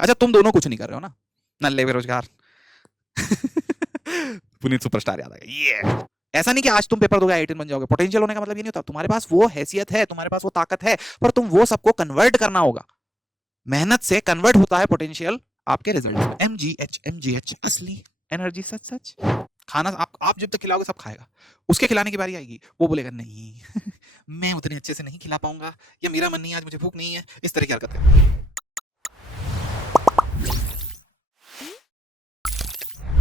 अच्छा तुम दोनों कुछ नहीं कर रहे हो ना, नल्ले बेरोजगार। पुनीत सुपरस्टार याद आ गया ये। ऐसा नहीं कि आज तुम पेपर दोगे आईआईटी बन जाओगे। पोटेंशियल होने का मतलब ये नहीं होता, तुम्हारे पास वो हैसियत है, तुम्हारे पास वो ताकत है, पर तुम वो सबको कन्वर्ट करना होगा। मेहनत से कन्वर्ट होता है पोटेंशियल आपके रिजल्ट में। एमजीएच असली एनर्जी, सच सच। खाना आप जब तक खिलाओगे सब खाएगा, उसके खिलाने की बारी आएगी, वो बोलेगा नहीं मैं उतने अच्छे से नहीं खिला पाऊंगा, या मेरा मन नहीं है आज, मुझे भूख नहीं है, इस तरह की हरकत है।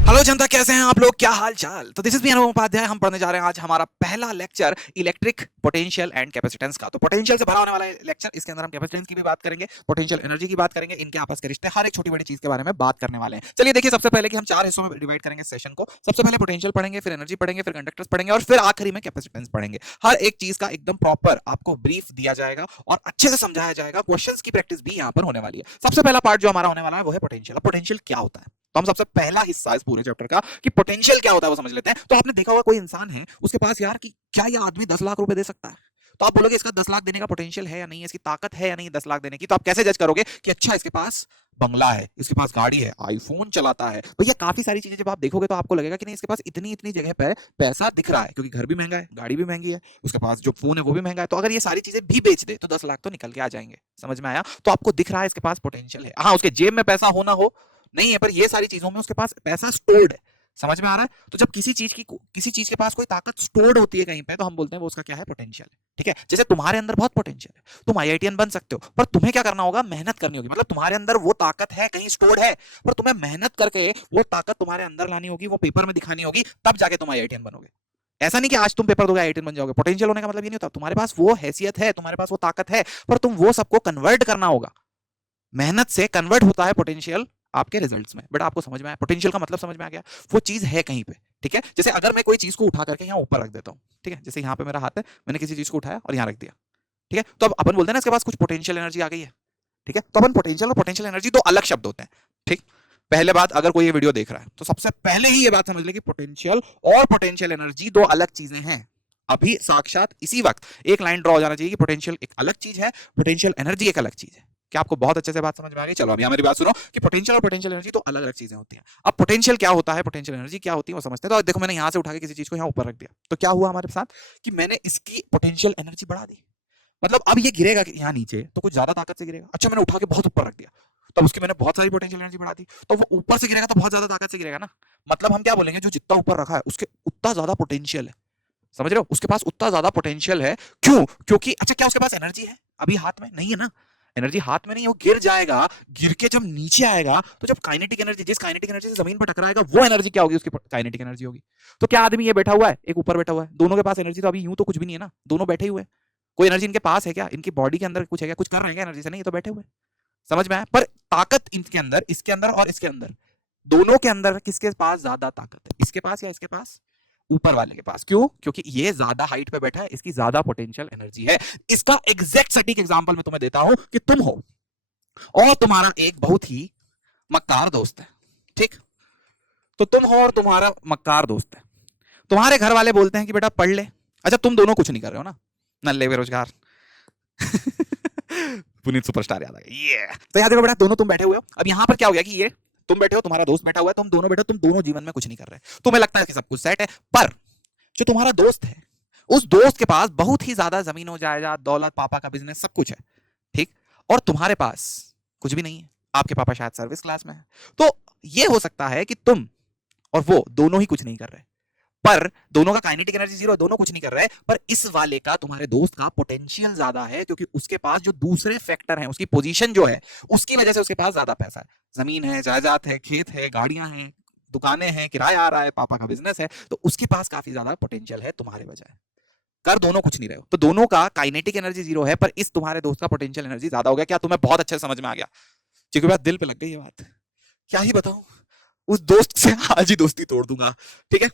हेलो जनता, कैसे हैं आप लोग, क्या हाल चाल। तो दिस इज मी अनुपम उपाध्याय। हम पढ़ने जा रहे हैं आज हमारा पहला lecture electric potential and capacitance का। तो पोटेंशियल से भरा होने वाला है लेक्चर, इसके अंदर हम कैपेसिटेंस की भी बात करेंगे, पोटेंशियल एनर्जी की बात करेंगे, इनके आपस के रिश्ते, हर एक छोटी बड़ी चीज के बारे में बात करने वाले हैं। चलिए देखिए, सबसे पहले कि हम 4 हिस्सों में डिवाइड करेंगे सेशन को। सबसे पहले पोटेंशियल पढ़ेंगे, फिर एनर्जी पढ़ेंगे, फिर कंडक्टर्स पढ़ेंगे, और फिर आखिरी में कैपेसिटेंस पढ़ेंगे। हर एक चीज का एकदम प्रॉपर आपको ब्रीफ दिया जाएगा और अच्छे से समझाया जाएगा। क्वेश्चंस की प्रैक्टिस भी यहाँ पर होने वाली है। सबसे पहला पार्ट जो हमारा होने वाला है वो है पोटेंशियल। पोटेंशियल क्या होता है, तो हम सबसे पहला हिस्सा इस पूरे चैप्टर का कि पोटेंशियल क्या होता है वो समझ लेते हैं। तो आपने देखा होगा कोई इंसान है, उसके पास यार कि क्या ये आदमी 10 लाख रुपए दे सकता है, तो आप बोलोगे इसका 10 लाख देने का पोटेंशियल है या नहीं है, इसकी ताकत है या नहीं 10 लाख देने की। तो आप कैसे जज करोगे कि अच्छा इसके पास बंगला है, इसके पास गाड़ी है, आईफोन चलाता है, भैया काफी सारी चीजें जब आप देखोगे तो आपको लगेगा कि नहीं इसके पास इतनी इतनी जगह पर पैसा दिख रहा है, क्योंकि घर भी महंगा है, गाड़ी भी महंगी है, उसके पास जो फोन है वो भी महंगा है। तो अगर ये सारी चीजें भी बेच दे तो 10 लाख तो निकल के आ जाएंगे। समझ में आया? तो आपको दिख रहा है इसके पास पोटेंशियल है। हाँ, उसके जेब में पैसा हो ना हो नहीं है, पर ये सारी चीजों में उसके पास पैसा स्टोर्ड है। समझ में आ रहा है? तो जब किसी चीज के पास कोई ताकत स्टोर्ड होती है कहीं पे, तो हम बोलते हैं वो उसका क्या है, पोटेंशियल है। ठीक है, जैसे तुम्हारे अंदर बहुत पोटेंशियल है, तुम आईआईटीएन बन सकते हो, पर तुम्हें क्या करना होगा, मेहनत करनी होगी। मतलब तुम्हारे अंदर वो ताकत है, कहीं स्टोर्ड है, पर तुम्हें मेहनत करके वो ताकत तुम्हारे अंदर लानी होगी, वो पेपर में दिखानी होगी, तब जाके तुम आईआईटीएन बनोगे। ऐसा नहीं कि आज तुम पेपर दोगे आईआईटीएन बन जाओगे। पोटेंशियल होने का मतलब ये नहीं होता, तुम्हारे पास वो हैसियत है, तुम्हारे पास वो ताकत है, पर तुम वो सबको कन्वर्ट करना होगा। मेहनत से कन्वर्ट होता है पोटेंशियल आपके रिजल्ट्स में। बट आपको समझ में आया पोटेंशियल का मतलब, समझ में आ गया? वो चीज है कहीं पे। ठीक है, जैसे अगर मैं कोई चीज को उठा करके यहाँ ऊपर रख देता हूँ, ठीक है, जैसे यहाँ पे मेरा हाथ है, मैंने किसी चीज को उठाया और यहाँ रख दिया, ठीक है, तो अब अपन बोलते हैं ना इसके पास कुछ पोटेंशियल एनर्जी आ गई है। ठीक है, तो अपन पोटेंशियल और पोटेंशियल एनर्जी दो अलग शब्द होते हैं। ठीक, पहले बात, अगर कोई ये वीडियो देख रहा है तो सबसे पहले ही ये बात समझ ले कि पोटेंशियल और पोटेंशियल एनर्जी दो अलग चीजें हैं। अभी साक्षात इसी वक्त एक लाइन ड्रॉ हो जाना चाहिए कि पोटेंशियल एक अलग चीज है, पोटेंशियल एनर्जी एक अलग चीज है। क्या आपको बहुत अच्छे से बात समझ में आ गई? चलो अब यहां मेरी बात सुनो कि पोटेंशियल और पोटेंशियल एनर्जी तो अलग अलग चीजें होती हैं। अब पोटेंशियल क्या होता है, पोटेंशियल एनर्जी क्या होती है, वो समझते हैं। तो देखो, मैंने यहां से उठा के किसी चीज को यहां ऊपर रख दिया, तो क्या हुआ हमारे साथ कि मैंने इसकी पोटेंशियल एनर्जी बढ़ा दी। मतलब अब ये गिरेगा यहाँ नीचे तो कुछ ज्यादा ताकत से गिरेगा। अच्छा, मैंने उठा के बहुत ऊपर रख दिया, तब उसकी मैंने बहुत सारी पोटेंशियल एनर्जी बढ़ा दी, तो वो ऊपर से गिरेगा तो बहुत ज्यादा ताकत से गिरेगा ना। मतलब हम क्या बोलेंगे, जो जितना ऊपर रखा है उसके उतना ज्यादा पोटेंशियल है। समझ रहे हो? उसके पास उतना ज्यादा पोटेंशियल है। क्यों? क्योंकि अच्छा, क्या उसके पास एनर्जी है? अभी हाथ में नहीं है ना, एनर्जी हाथ में नहीं है, वो गिर जाएगा, गिर के जब नीचे आएगा तो जब काइनेटिक एनर्जी, जिस काइनेटिक एनर्जी से जमीन पर टकराएगा, वो एनर्जी क्या होगी, उसकी काइनेटिक एनर्जी होगी। तो क्या आदमी ये बैठा हुआ है, एक ऊपर बैठा हुआ है, दोनों के पास एनर्जी तो अभी यूं तो कुछ भी नहीं है ना, दोनों बैठे हुए हैं। कोई एनर्जी इनके पास है क्या? इनकी बॉडी के अंदर कुछ है क्या, कुछ कर रहे हैं क्या एनर्जी से? नहीं, ये तो बैठे हुए हैं। समझ में आया? पर ताकत इनके अंदर, इसके अंदर और इसके अंदर, दोनों के अंदर किसके पास ज्यादा ताकत है, इसके पास या इसके पास? ऊपर वाले के पास। क्यों? क्योंकि ये ज्यादा हाइट पे बैठा है, इसकी ज्यादा पोटेंशियल एनर्जी है। इसका एग्जैक्ट सटीक एग्जांपल मैं तुम्हें देता हूं कि तुम हो और तुम्हारा एक बहुत ही मक्कार दोस्त है। ठीक, तो तुम हो और तुम्हारा मक्कार दोस्त है, तुम्हारे घर वाले बोलते हैं कि बेटा पढ़ ले। अच्छा तुम दोनों कुछ नहीं कर रहे हो ना, नल्ले बेरोजगार। पुनीत सुपरस्टार याद आ गया ये। तो याद देखो बेटा, दोनों तुम बैठे हुए हो। अब यहां पर क्या हो गया कि ये तुम बैठे हो, तुम्हारा दोस्त बैठा हुआ है, तुम दोनों बैठे हो, तुम दोनों जीवन में कुछ नहीं कर रहे, तुम्हें लगता है कि सब कुछ सेट है, पर जो तुम्हारा दोस्त है, उस दोस्त के पास बहुत ही ज्यादा जमीन जायदाद, दौलत, पापा का बिजनेस, सब कुछ है। ठीक, और तुम्हारे पास कुछ भी नहीं है, आपके पापा शायद सर्विस क्लास में है। तो ये हो सकता है कि तुम और वो दोनों ही कुछ नहीं कर रहे, पर दोनों का काइनेटिक एनर्जी जीरो, दोनों कुछ नहीं कर रहे, पर इस वाले का, तुम्हारे दोस्त का पोटेंशियल ज्यादा है, क्योंकि उसके पास जो दूसरे फैक्टर हैं, उसकी पोजीशन जो है, उसकी वजह से उसके पास ज्यादा पैसा है, जमीन है, जायदाद है, खेत है, गाड़ियां हैं, दुकानें हैं, किराया आ रहा है, पापा का बिजनेस है, तो उसके पास काफी ज्यादा पोटेंशियल है तुम्हारे बजाय। कर दोनों कुछ नहीं रहे हो, तो दोनों का काइनेटिक एनर्जी जीरो है, पर इस तुम्हारे दोस्त का पोटेंशियल एनर्जी ज्यादा हो गया। क्या तुम्हें बहुत अच्छे समझ में आ गया? क्योंकि बात दिल पे लग गई ये बात, क्या ही बताऊं, उस दोस्त से आज ही दोस्ती तोड़ दूंगा। ठीक है,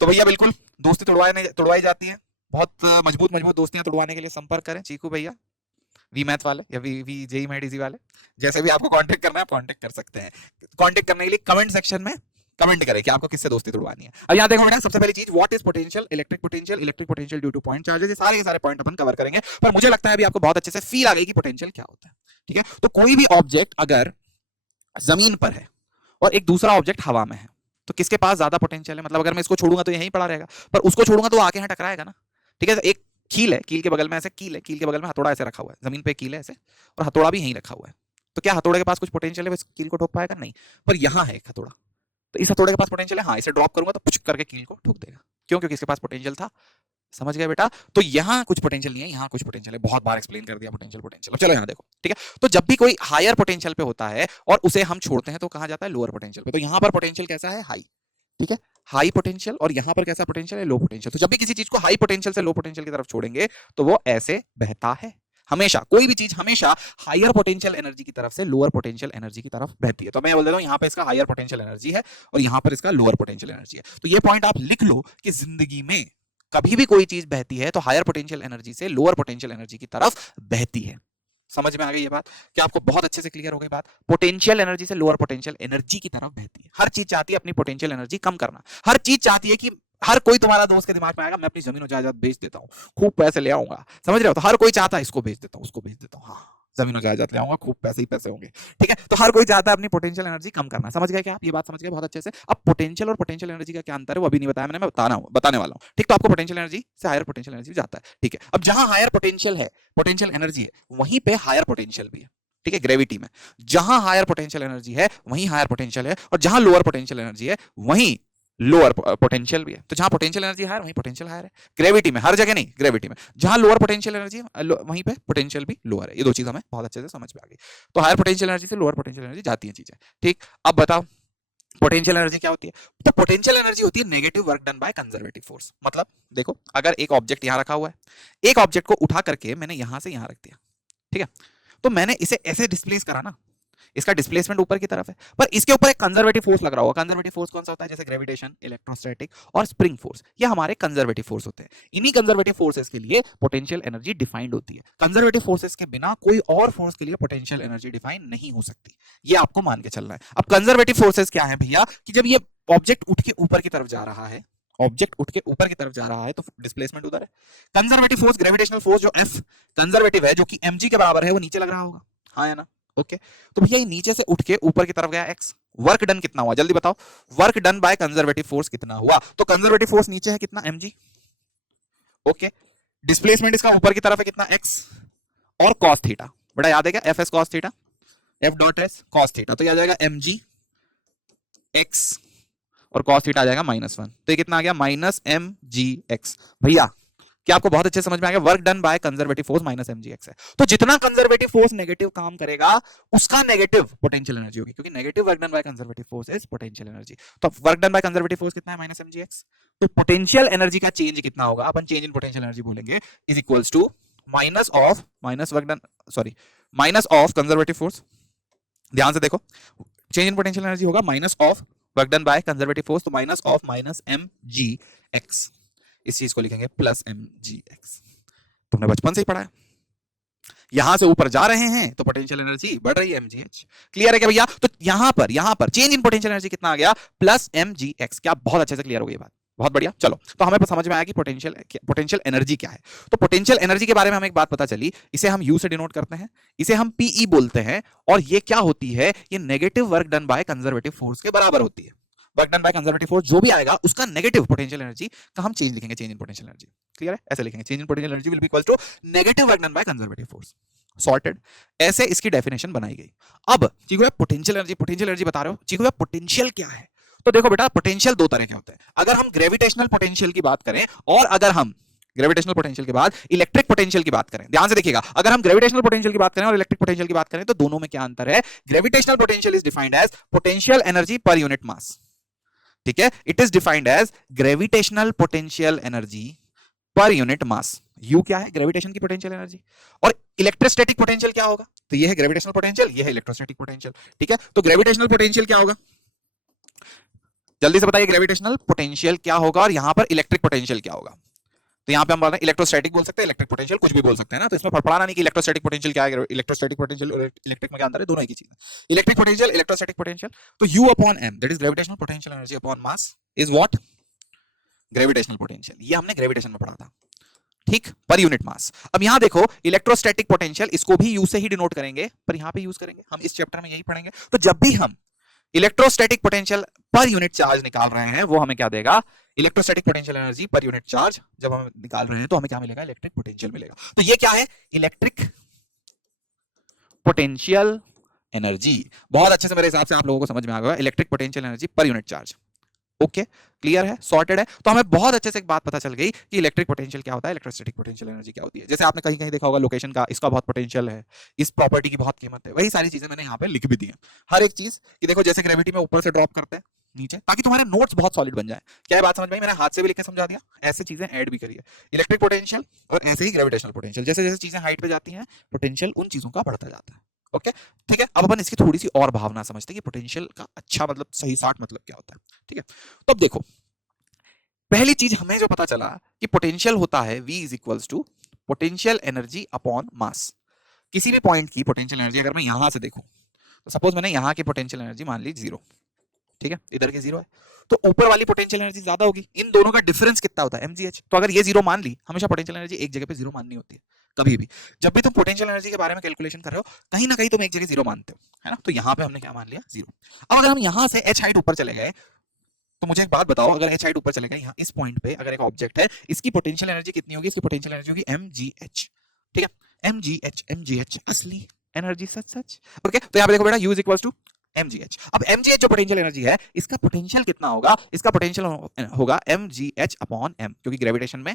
तो भैया बिल्कुल दोस्ती तोड़वाई जाती है। बहुत मजबूत मजबूत दोस्तियां तोड़वाने के लिए संपर्क करें चीकू भैया, वी मैथ वाले या वी जेई मैथ इजी वाले, जैसे भी आपको कांटेक्ट करना है कांटेक्ट कर सकते हैं। कांटेक्ट करने के लिए कमेंट सेक्शन में कमेंट करें कि आपको किससे दोस्ती तोड़वानी है। अब यहाँ देखो बेटा, सबसे पहली चीज, what is potential, electric potential due two point charges, ये सारे के सारे पॉइंट अपन कवर करेंगे। पर मुझे लगता है अभी आपको बहुत अच्छे से फील आ गई कि पोटेंशियल क्या होता है। ठीक है, तो कोई भी ऑब्जेक्ट अगर जमीन पर है और एक दूसरा ऑब्जेक्ट हवा में है, तो किसके पास ज्यादा पोटेंशियल है? मतलब अगर मैं इसको छोड़ूंगा तो यहीं पड़ा रहेगा, पर उसको छोड़ूंगा तो आके यहाँ टकराएगा ना। ठीक है, एक कील है, कील के बगल में ऐसे कील है, कील के बगल में हथौड़ा ऐसे रखा हुआ है, जमीन पे कील है ऐसे और हथौड़ा भी यहीं रखा हुआ है, तो क्या हथौड़े के पास कुछ पोटेंशियल है, वो इस कील को ठोक पाएगा? नहीं। पर यहाँ है एक हथौड़ा, तो इस हथौड़े के पास पोटेंशियल है, हाँ इसे ड्रॉप करूंगा तो पुश करके कील को ठोक देगा। क्यों? क्योंकि इसके पास पोटेंशियल था। समझ गए बेटा? तो यहाँ कुछ पोटेंशियल नहीं है, यहाँ कुछ पोटेंशियल है। बहुत बार एक्सप्लेन कर दिया पोटेंशियल पोटेंशियल। चलो यहाँ देखो, ठीक है। तो जब भी कोई हायर पोटेंशियल पे होता है और उसे हम छोड़ते हैं तो कहाँ जाता है? लोअर पोटेंशियल पे। तो यहाँ पर पोटेंशियल कैसा है? हाई। ठीक है, हाई पोटेंशियल। और यहाँ पर कैसा पोटेंशियल है? Low potential. तो जब भी किसी चीज को हाई पोटेंशियल से लो पोटेंशियल की तरफ छोड़ेंगे तो वो ऐसे बहता है। हमेशा कोई भी चीज हमेशा हायर पोटेंशियल एनर्जी की तरफ से लोअर पोटेंशियल एनर्जी की तरफ बहती है। तो मैं बोल देता हूं यहाँ पे इसका हायर पोटेंशियल एनर्जी है और यहाँ पर इसका लोअर पोटेंशियल एनर्जी है। तो ये पॉइंट आप लिख लो कि जिंदगी में कभी भी कोई चीज बहती है तो हायर पोटेंशियल एनर्जी से लोअर पोटेंशियल एनर्जी की तरफ बहती है। समझ में आ गई ये बात? क्या आपको बहुत अच्छे से क्लियर हो गई बात? पोटेंशियल एनर्जी से लोअर पोटेंशियल एनर्जी की तरफ बहती है। हर चीज चाहती है अपनी पोटेंशियल एनर्जी कम करना। हर चीज चाहती है कि हर कोई तुम्हारा दोस्त के दिमाग में आएगा मैं अपनी जमीन और जायदाद बेच देता हूँ, खूब पैसे ले आऊंगा। समझ रहे हो? तो हर कोई चाहता है इसको बेच देता हूँ, उसको बेच देता हूँ, हाँ जमीन और जायदाद ले आऊंगा, खूब पैसे ही पैसे होंगे। ठीक है, तो हर कोई चाहता है अपनी पोटेंशियल एनर्जी कम करना। समझ गए क्या आप? ये बात समझ गए बहुत अच्छे से। अब पोटेंशियल और पोटेंशियल एनर्जी का क्या अंतर है वो अभी नहीं बताया मैंने, मैं बताने वाला हूँ। ठीक, तो आपको पोटेंशियल एनर्जी से हायर पोटेंशियल एनर्जी जाता है। ठीक है, अब जहां हायर पोटेंशियल है, पोटेंशियल एनर्जी है, वहीं पे हायर पोटेंशियल भी है। ठीक है, ग्रेविटी में जहां हायर पोटेंशियल एनर्जी है वहीं हायर पोटेंशियल है, और जहां लोअर पोटेंशियल एनर्जी है वहीं लोअर पोटेंशियल भी है। तो जहां पोटेंशियल एनर्जी हायर वहीं पोटेंशियल हायर है। ग्रेविटी में हर जगह नहीं, ग्रेविटी में जहां लोअर पोटेंशियल एनर्जी है वहीं पे पोटेंशियल भी लोअर है। ये दो चीज हमें बहुत अच्छे से समझ में आ गई। तो हायर पोटेंशियल एनर्जी से लोअर पोटेंशियल एनर्जी जाती है चीजें। ठीक, अब बताओ पोटेंशियल एनर्जी क्या होती है? तो पोटेंशियल एनर्जी होती है negative work done by conservative force. मतलब देखो, अगर एक ऑब्जेक्ट यहां रखा हुआ है, एक ऑब्जेक्ट को उठा करके मैंने यहां से यहां रख दिया, ठीक है, तो मैंने इसे ऐसे डिस्प्लेस करा ना, इसका डिस्प्लेसमेंट ऊपर की तरफ है, पर इसके ऊपर एक कंजर्वेटिव फोर्स लग रहा होगा। कंजर्वेटिव फोर्स कौन सा होता है? जैसे ग्रेविटेशन, इलेक्ट्रोस्टैटिक और स्प्रिंग फोर्स, ये हमारे कंजर्वेटिव फोर्स होते हैं। इन्हीं कंजर्वेटिव फोर्सेस के लिए पोटेंशियल एनर्जी डिफाइंड होती है। कंजर्वेटिव फोर्सेस के बिना कोई और फोर्स के लिए पोटेंशियल एनर्जी डिफाइन नहीं हो सकती, ये आपको मान के चलना है। अब कंजर्वेटिव फोर्सेस क्या है भैया? कि जब ये ऑब्जेक्ट उठ के ऊपर की तरफ जा रहा है, ऑब्जेक्ट उठ के ऊपर की तरफ जा रहा है तो डिस्प्लेसमेंट उधर है। कंजर्वेटिव फोर्स, ग्रेविटेशनल फोर्स जो F कंजर्वेटिव है, जो कि mg के बराबर है, वो नीचे लग रहा होगा, हाँ या ना? ओके, तो भैया ये नीचे से उठ के ऊपर की तरफ गया x, वर्क डन कितना हुआ जल्दी बताओ? Work done by conservative force कितना हुआ? तो कंजर्वेटिव फोर्स नीचे है कितना? mg। ओके, डिस्प्लेसमेंट इसका ऊपर की तरफ है कितना? x और cos थीटा, बड़ा याद है क्या? fs cos theta, f dot s cos theta, तो ये आ जाएगा mg x और cos थीटा आ जाएगा -1, तो ये कितना आ गया? -mgx। भैया क्या आपको बहुत अच्छे समझ में आ गया? Work done by conservative force -mgx है। तो जितना कंजर्वेटिव फोर्स नेगेटिव काम करेगा उसका नेगेटिव पोटेंशियल एनर्जी होगी, क्योंकि negative work done by conservative force is potential energy. तो work done by conservative force कितना है? -mgx। तो पोटेंशियल एनर्जी का चेंज कितना होगा? अपन चेंज इन पोटेंशियल एनर्जी बोलेंगे, is equals to minus of conservative force. ध्यान से देखो, चेंज इन पोटेंशियल एनर्जी होगा minus of work done by conservative force, तो माइनस ऑफ -mgx, इस चीज को लिखेंगे प्लस mgx। तुमने बचपन से ही पढ़ा है। यहां से ऊपर जा रहे हैं तो पोटेंशियल एनर्जी बढ़ रही है, mgh। क्लियर है क्या भैया? तो यहां पर चेंज इन पोटेंशियल एनर्जी कितना आ गया? Plus mgx। क्या बहुत अच्छे से क्लियर हो गई बात? बहुत बढ़िया। चलो, तो हमें समझ में आया कि पोटेंशियल एनर्जी क्या है। तो पोटेंशियल एनर्जी के बारे में हमें एक बात पता चली, इसे हम U से डिनोट करते हैं, इसे हम PE बोलते हैं, और ये क्या होती है? ये negative work done by conservative force के बराबर होती है। Work done by conservative force जो भी आएगा उसका नेगेटिव पोटेंशियल एनर्जी का हम चेंज लिखेंगे, change in potential energy. Clear है? ऐसे लिखेंगे, change in potential energy will be equal to negative work done by conservative force. Sorted. ऐसे इसकी डेफिनेशन बनाई गई। अब चीकू भैया पोटेंशियल एनर्जी बता रहे हो, चीकू भैया पोटेंशियल क्या है? तो देखो बेटा, पोटेंशियल दो तरह के होते हैं। अगर हम ग्रेविटेशनल पोटेंशियल की बात करें और अगर हम ग्रेविटेशनल पोटेंशियल के बाद इलेक्ट्रिक पोटेंशियल की बात करें, ध्यान से देखिएगा, अगर हम ग्रेविटेशनल पोटेंशियल की बात करें और इलेक्ट्रिक पोटेंशियल की बात करें तो दोनों में क्या अंतर है? Gravitational potential is defined as potential energy per unit mass. ठीक है, it is defined as gravitational potential energy per unit mass. U क्या है? ग्रेविटेशन की पोटेंशियल एनर्जी। और इलेक्ट्रोस्टैटिक पोटेंशियल क्या होगा? तो ये है ग्रेविटेशनल पोटेंशियल, ये है इलेक्ट्रोस्टैटिक पोटेंशियल। ठीक है, तो ग्रेविटेशनल पोटेंशियल क्या होगा? जल्दी से बताइए, ग्रेविटेशनल पोटेंशियल क्या होगा और यहां पर इलेक्ट्रिक पोटेंशियल क्या होगा? तो यहां पे हम बोल रहे हैं इलेक्ट्रोस्टैटिक बोल सकते हैं, इलेक्ट्रिक पोटेंशियल कुछ भी बोल सकते हैं ना, तो इसमें फड़फड़ाना नहीं कि इलेक्ट्रोस्टैटिक पोटेंशियल क्या है, इलेक्ट्रोस्टैटिक पोटेंशियल और इलेक्ट्रिक में क्या अंतर है? दोनों एक ही चीज है। Electric potential, electrostatic potential. तो U upon m that is gravitational potential energy upon mass is what? Gravitational potential. ये हमने ग्रेविटेशन में पढ़ा था। ठीक, पर यूनिट मास। अब यहां देखो इलेक्ट्रोस्टैटिक पोटेंशियल, इसको भी यू से ही डिनोट करेंगे, पर यहां पे यूज करेंगे हम, इस चैप्टर में यही पढ़ेंगे। तो जब भी हम इलेक्ट्रोस्टैटिक पोटेंशियल पर यूनिट चार्ज निकाल रहे हैं, वो हमें क्या देगा, electrostatic potential energy per unit charge जब हम निकाल रहे हैं तो हमें क्या मिलेगा, इलेक्ट्रिक पोटेंशियल मिलेगा। तो ये क्या है, इलेक्ट्रिक पोटेंशियल एनर्जी। बहुत अच्छे से मेरे हिसाब से आप लोगों को समझ में आ गया, electric potential energy per unit charge. Okay, clear है, सॉर्टेड है। तो हमें बहुत अच्छे से एक बात पता चल गई कि इलेक्ट्रिक पोटेंशियल क्या होता है, इलेक्ट्रोस्टैटिक पोटेंशियल एनर्जी क्या होती है। जैसे आपने कहीं कहीं देखा होगा लोकेशन का, इसका बहुत पोटेंशियल है, इस प्रॉपर्टी की बहुत कीमत है, वही सारी चीजें मैंने यहाँ पे लिख भी दी है। हर एक चीज कि देखो, जैसे ग्रेविटी में ऊपर से ड्रॉप करते हैं नीचे, ताकि तुम्हारे नोट्स बहुत सॉलिड बन जाए। क्या है बात समझ में आई? मैंने हाथ से भी लिख के समझा दिया, ऐसे चीजें ऐड भी करिए, इलेक्ट्रिक पोटेंशियल और ऐसे ही ग्रेविटेशनल पोटेंशियल। जैसे जैसे चीजें हाइट पे जाती हैं, पोटेंशियल उन चीजों का बढ़ता जाता है। ओके, ठीक है। अब अपन इसकी थोड़ी सी और भावना समझते हैं कि पोटेंशियल का अच्छा मतलब, सही साठ मतलब क्या होता है। ठीक है, तो अब देखो, पहली चीज हमें जो पता चला कि पोटेंशियल होता है V is equals to potential energy upon mass. किसी भी पॉइंट की पोटेंशियल एनर्जी अगर मैं यहां से देखूं, तो सपोज मैंने यहां की पोटेंशियल एनर्जी मान ली 0, ठीक है, इधर के 0 है, तो ऊपर वाली पोटेंशियल एनर्जी ज्यादा होगी। इन दोनों का डिफरेंस कितना होता है, mgh। तो अगर ये 0 मान ली, हमेशा पोटेंशियल एनर्जी एक जगह पे 0 माननी होती है। कभी भी जब भी तुम पोटेंशियल एनर्जी के बारे में कैलकुलेशन कर रहे हो, कहीं ना कहीं तुम एक जगह 0 मानते हो, है ना। तो यहां पे हमने क्या मान लिया, 0। अब अगर हम यहां से h हाइट ऊपर चले गए, तो मुझे एक बात बताओ, अगर h हाइट ऊपर चले गए, यहाँ इस पॉइंट पे अगर एक ऑब्जेक्ट है, इसकी पोटेंशियल एनर्जी कितनी होगी, इसकी पोटेंशियल एनर्जी होगी mgh। ठीक है, mgh असली एनर्जी, सच सच। ओके, तो यहाँ पे देखो बेटा, u is equals to mgh। अब mgh जो पोटेंशियल एनर्जी है, इसका पोटेंशियल कितना होगा, इसका पोटेंशियल होगा mgh अपॉन m, क्योंकि ग्रेविटेशन में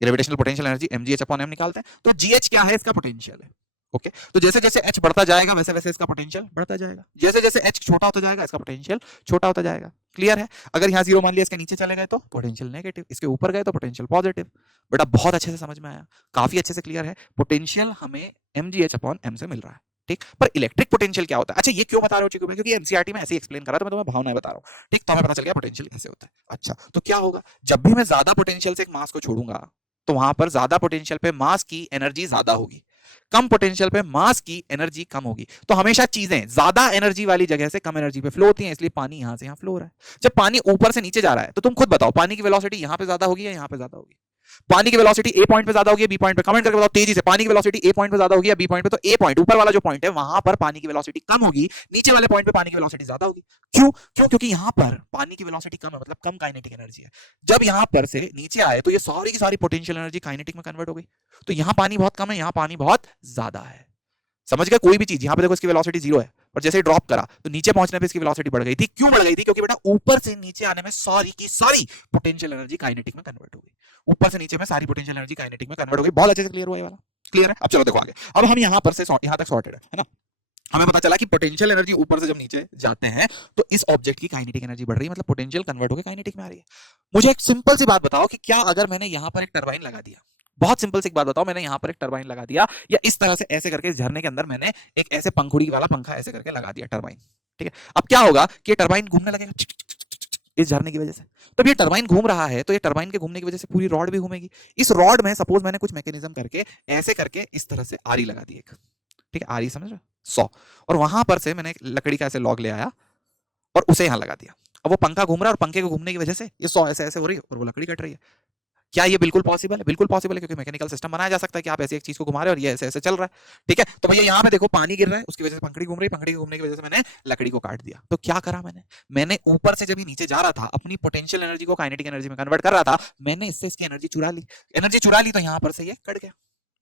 gravitational potential energy mgh upon m निकालते हैं। तो gh क्या है, इसका पोटेंशियल है। ओके, तो जैसे जैसे h बढ़ता जाएगा, वैसे वैसे इसका पोटेंशियल बढ़ता जाएगा। जैसे जैसे h छोटा होता जाएगा, इसका पोटेंशियल छोटा होता जाएगा। क्लियर है। अगर यहाँ 0 मान लिया, इसके नीचे चले गए तो पोटेंशियल नेगेटिव, इसके ऊपर गए तो पोटेंशियल पॉजिटिव। बेटा बहुत अच्छे से समझ में आया, काफी अच्छे से क्लियर है। पोटेंशियल हमें mgh अपॉन m से मिल रहा है, ठीक। पर इलेक्ट्रिक पोटेंशियल क्या होता है, अच्छा ये क्यों बता रहा हूँ, क्योंकि एनसीईआरटी में ऐसे ही एक्सप्लेन करा, तो मैं तुम्हें भावनाएं बता रहा हूँ, ठीक। तो हमें पता चल गया पोटेंशियल कैसे होता है। अच्छा, तो क्या होगा, जब भी मैं ज्यादा पोटेंशियल से एक मास को छोड़ूंगा, तो वहां पर ज्यादा पोटेंशियल पे मास की एनर्जी ज्यादा होगी, कम पोटेंशियल पे मास की एनर्जी कम होगी। तो हमेशा चीजें ज्यादा एनर्जी वाली जगह से कम एनर्जी पे फ्लो होती हैं, इसलिए पानी यहां से यहां फ्लो हो रहा है। जब पानी ऊपर से नीचे जा रहा है, तो तुम खुद बताओ, पानी की वेलोसिटी यहां पे ज्यादा होगी या यहां पे ज्यादा होगी? पानी की वेलोसिटी ए पॉइंट पे ज्यादा होगी, बी पॉइंट पे? कमेंट करके बताओ तेजी से, पानी की वेलोसिटी ए पॉइंट पे ज्यादा होगी या बी पॉइंट पे? तो ए पॉइंट, ऊपर वाला जो पॉइंट है, वहां पर पानी की वेलोसिटी कम होगी, नीचे वाले पॉइंट पे पानी की वेलोसिटी ज्यादा होगी। क्यों? क्योंकि यहां पर पानी की वेलोसिटी कम है, मतलब कम काइनेटिक एनर्जी है। जब यहां पर से नीचे आए, तो ये सारी की सारी पोटेंशियल एनर्जी काइनेटिक में कन्वर्ट हो गई। तो यहां पानी बहुत कम है, यहां पानी बहुत ज्यादा है। समझ गए? कोई भी चीज, यहां पे देखो इसकी वेलोसिटी 0 है, और जैसे ही ड्रॉप करा तो नीचे पहुंचने पे इसकी वेलोसिटी बढ़ गई थी। क्यों बढ़ गई थी? क्योंकि बेटा ऊपर से नीचे आने में सारी की सारी पोटेंशियल एनर्जी काइनेटिक में कन्वर्ट हो गई। ऊपर से नीचे में सारी पोटेंशियल एनर्जी काइनेटिक में कन्वर्ट हो गई। बहुत अच्छे से क्लियर हुआ ये वाला? क्लियर है। अब चलो देखो आगे। अब हम यहां पर से यहां तक सॉर्टेड है ना। हमें पता चला कि पोटेंशियल एनर्जी ऊपर से जब नीचे जाते हैं, तो इस ऑब्जेक्ट की काइनेटिक एनर्जी बढ़ रही है, मतलब पोटेंशियल कन्वर्ट होकर काइनेटिक में आ रही है। मुझे एक सिंपल सी बात बताओ कि क्या अगर मैंने यहां पर एक टरबाइन लगा दिया, बहुत सिंपल सी एक बात बताओ, मैंने यहां पर एक टरबाइन लगा दिया, या इस तरह से ऐसे करके इस झरने के अंदर मैंने एक ऐसे पंखुड़ी वाला पंखा ऐसे करके लगा दिया टरबाइन, ठीक है। अब क्या होगा कि टरबाइन घूमने लगेगा इस झरने की वजह से। तो ये टरबाइन घूम रहा है, तो ये टरबाइन के घूमने की वजह से पूरी रॉड भी घूमेगी। इस रॉड में सपोज मैंने कुछ मैकेनिज्म करके ऐसे करके इस तरह से आरी लगा दी एक, ठीक है, आरी समझ रहे हो, 100, और वहां पर से मैंने लकड़ी का ऐसे लॉग ले आया और उसे यहां लगा दिया। अब वो पंखा घूम रहा है, और पंखे को घूमने की वजह से ये 100 ऐसे ऐसे हो रही है, और वो लकड़ी कट रही है। क्या ये बिल्कुल पॉसिबल है? बिल्कुल पॉसिबल है, क्योंकि मैकेनिकल सिस्टम बनाया जा सकता है कि आप ऐसी एक चीज को घुमा रहे हो और ये ऐसे ऐसे चल रहा है, ठीक है। तो भैया यहाँ पे देखो पानी गिर रहा है, उसकी वजह से पंखड़ी घूम रही है, पंखड़ी घूमने की वजह से मैंने लकड़ी को काट दिया। तो क्या करा मैंने ऊपर से जब ये नीचे जा रहा था, अपनी पोटेंशियल एनर्जी को काइनेटिक एनर्जी में कन्वर्ट कर रहा था, मैंने इससे इसकी एनर्जी चुरा ली, तो यहाँ पर से ये कट गया।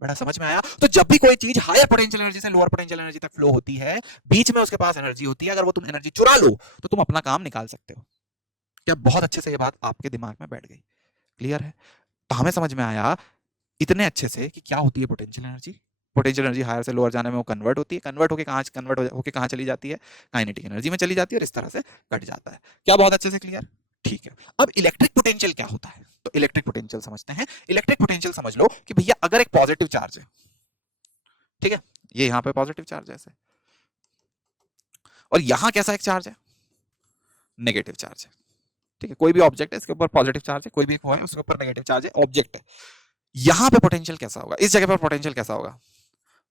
बड़ा समझ में आया? तो जब भी कोई चीज हायर पोटेंशियल एनर्जी से लोअर पोटेंशियल एनर्जी तक फ्लो होती है, बीच में उसके पास एनर्जी होती है, अगर वो तुम एनर्जी चुरा लो तो तुम अपना काम निकाल सकते हो। क्या बहुत अच्छे से ये बात आपके दिमाग में बैठ गई? क्लियर है? तो हमें समझ में आया इतने अच्छे से कि क्या होती है potential energy. Potential energy higher से लोअर जाने में वो कन्वर्ट होती है, कन्वर्ट होके कहाँ चली जाती है? काइनेटिक एनर्जी में चली जाती है, और इस तरह से कट जाता है। क्या बहुत अच्छे से क्लियर? ठीक है। अब इलेक्ट्रिक पोटेंशियल क्या होता है? तो इलेक्ट्रिक पोटेंशियल समझते हैं। इलेक्ट्रिक पोटेंशियल समझ लो कि भैया अगर एक पॉजिटिव चार्ज है, ठीक है, ये यहां पे पॉजिटिव चार्ज है ऐसे, और यहां कैसा एक चार्ज है? नेगेटिव चार्ज है, ठीक है। कोई भी ऑब्जेक्ट है, इसके ऊपर पॉजिटिव चार्ज है, कोई भी है उसके ऊपर नेगेटिव चार्ज है, ऑब्जेक्ट है। यहां पे पोटेंशियल कैसा होगा? इस जगह पर पोटेंशियल कैसा होगा?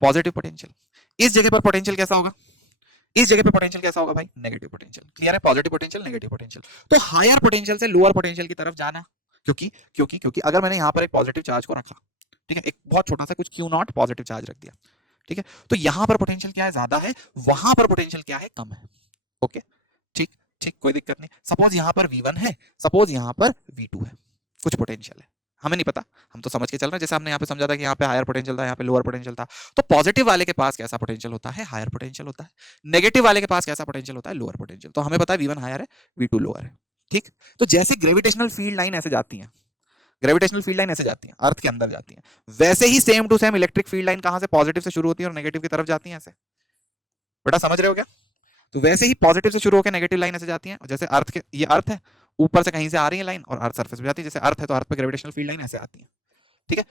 Positive potential. इस जगह पर पोटेंशियल कैसा होगा? इस जगह पे पोटेंशियल कैसा होगा भाई? Negative potential. क्लियर है? Positive potential, negative potential. तो हायर पोटेंशियल से लोअर पोटेंशियल की तरफ जाना, क्योंकि अगर मैंने यहां पर एक पॉजिटिव चार्ज को रखा, ठीक है, एक बहुत छोटा सा कुछ क्यू नॉट पॉजिटिव चार्ज रख दिया, ठीक है। तो यहां पर पोटेंशियल क्या है, ज्यादा है, वहां पर पोटेंशियल क्या है, कम है। ओके, ठीक ठीक, कोई दिक्कत नहीं। सपोज यहां पर V1 है, सपोज यहां पर V2 है, कुछ पोटेंशियल है, हमें नहीं पता, हम तो समझ के चल रहे हैं जैसे हमने यहाँ पे समझा था कि यहाँ पे हायर पोटेंशियल था, यहाँ पे लोअर पोटेंशियल था। तो पॉजिटिव वाले के पास कैसा पोटेंशियल होता है, हायर पोटेंशियल होता है। नेगेटिव वाले के पास कैसा पोटेंशियल होता है, लोअर पोटेंशियल। तो हमें पता है V1 हायर है, V2 लोअर है, ठीक। तो जैसे ग्रेविटेशनल फील्ड लाइन ऐसे जाती है, ग्रेविटेशनल फील्ड लाइन ऐसे जाती है, अर्थ के अंदर जाती है, वैसे ही same to same electric field line कहां से, पॉजिटिव से शुरू होती है और नेगेटिव की तरफ जाती है ऐसे। बेटा समझ रहे हो क्या? तो वैसे ही पॉजिटिव से शुरू होकर नेगेटिव लाइन ऐसे जाती है, जैसे अर्थ के, ये अर्थ है, ऊपर से कहीं से आ रही है लाइन और अर्थ सरफेस पे जाती है, जैसे अर्थ है तो अर्थ पे ग्रेविटेशनल फील्ड लाइन ऐसे आती है, ठीक है।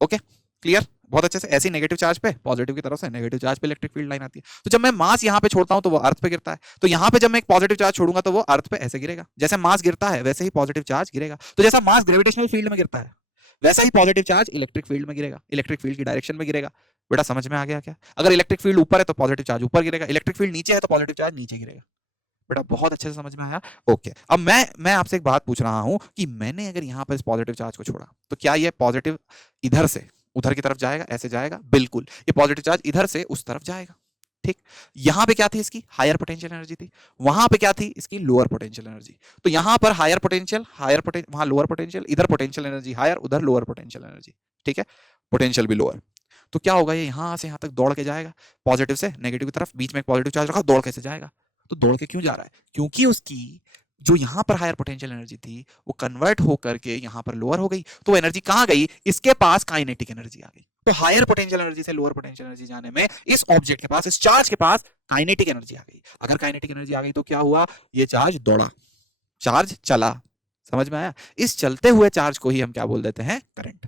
ओके, क्लियर, बहुत अच्छे से। ऐसी नेगेटिव चार्ज पे, पॉजिटिव की तरफ से नेगेटिव चार्ज पे इलेक्ट्रिक फील्ड लाइन आती है। तो जब मैं मास यहाँ पे छोड़ता हूँ तो वो अर्थ पे गिरता है, तो यहाँ पे जब मैं एक पॉजिटिव चार्ज छोड़ूंगा तो वो अर्थ पे ऐसे गिरेगा। जैसे मास गिरता है वैसे ही पॉजिटिव चार्ज गिरेगा। तो जैसा मास ग्रेविटेशनल फील्ड में गिरता है वैसा ही पॉजिटिव चार्ज इलेक्ट्रिक फील्ड में गिरेगा, इलेक्ट्रिक फील्ड की डायरेक्शन में गिरेगा। बेटा समझ में आ गया क्या? अगर इलेक्ट्रिक फील्ड ऊपर है तो पॉजिटिव चार्ज ऊपर गिरेगा, इलेक्ट्रिक फील्ड नीचे है तो पॉजिटिव चार्ज नीचे गिरेगा। बेटा बहुत अच्छे से समझ में आया। ओके, अब मैं आपसे एक बात पूछ रहा हूं कि मैंने अगर यहां पर इस पॉजिटिव चार्ज को छोड़ा तो क्या ये पॉजिटिव इधर से उधर की तरफ जाएगा, ऐसे जाएगा? बिल्कुल, ये पॉजिटिव चार्ज इधर से उस तरफ जाएगा, ठीक। यहां पे क्या थी, इसकी हायर पोटेंशियल एनर्जी थी, वहां पे क्या थी, इसकी लोअर पोटेंशियल एनर्जी। तो यहां पर हायर पोटेंशियल, वहां लोअर पोटेंशियल, इधर पोटेंशियल एनर्जी हायर, उधर लोअर पोटेंशियल एनर्जी, ठीक है, पोटेंशियल भी लोअर। तो क्या होगा, ये यहां से यहां तक दौड़ के जाएगा, पॉजिटिव से नेगेटिव की तरफ, बीच में एक पॉजिटिव चार्ज रखा, दौड़ कैसे जाएगा? तो दौड़ के क्यों जा रहा है? क्योंकि उसकी जो यहां पर हायर पोटेंशियल एनर्जी थी वो कन्वर्ट होकर के यहां पर लोअर हो गई। तो एनर्जी कहां गई, इसके पास काइनेटिक एनर्जी आ गई। तो हायर पोटेंशियल एनर्जी से लोअर पोटेंशियल एनर्जी जाने में इस ऑब्जेक्ट के पास, इस चार्ज के पास काइनेटिक एनर्जी आ गई। अगर काइनेटिक एनर्जी आ गई तो क्या हुआ, ये चार्ज दौड़ा, चार्ज चला। समझ में आया? इस चलते हुए चार्ज को ही हम क्या बोल देते हैं, करंट।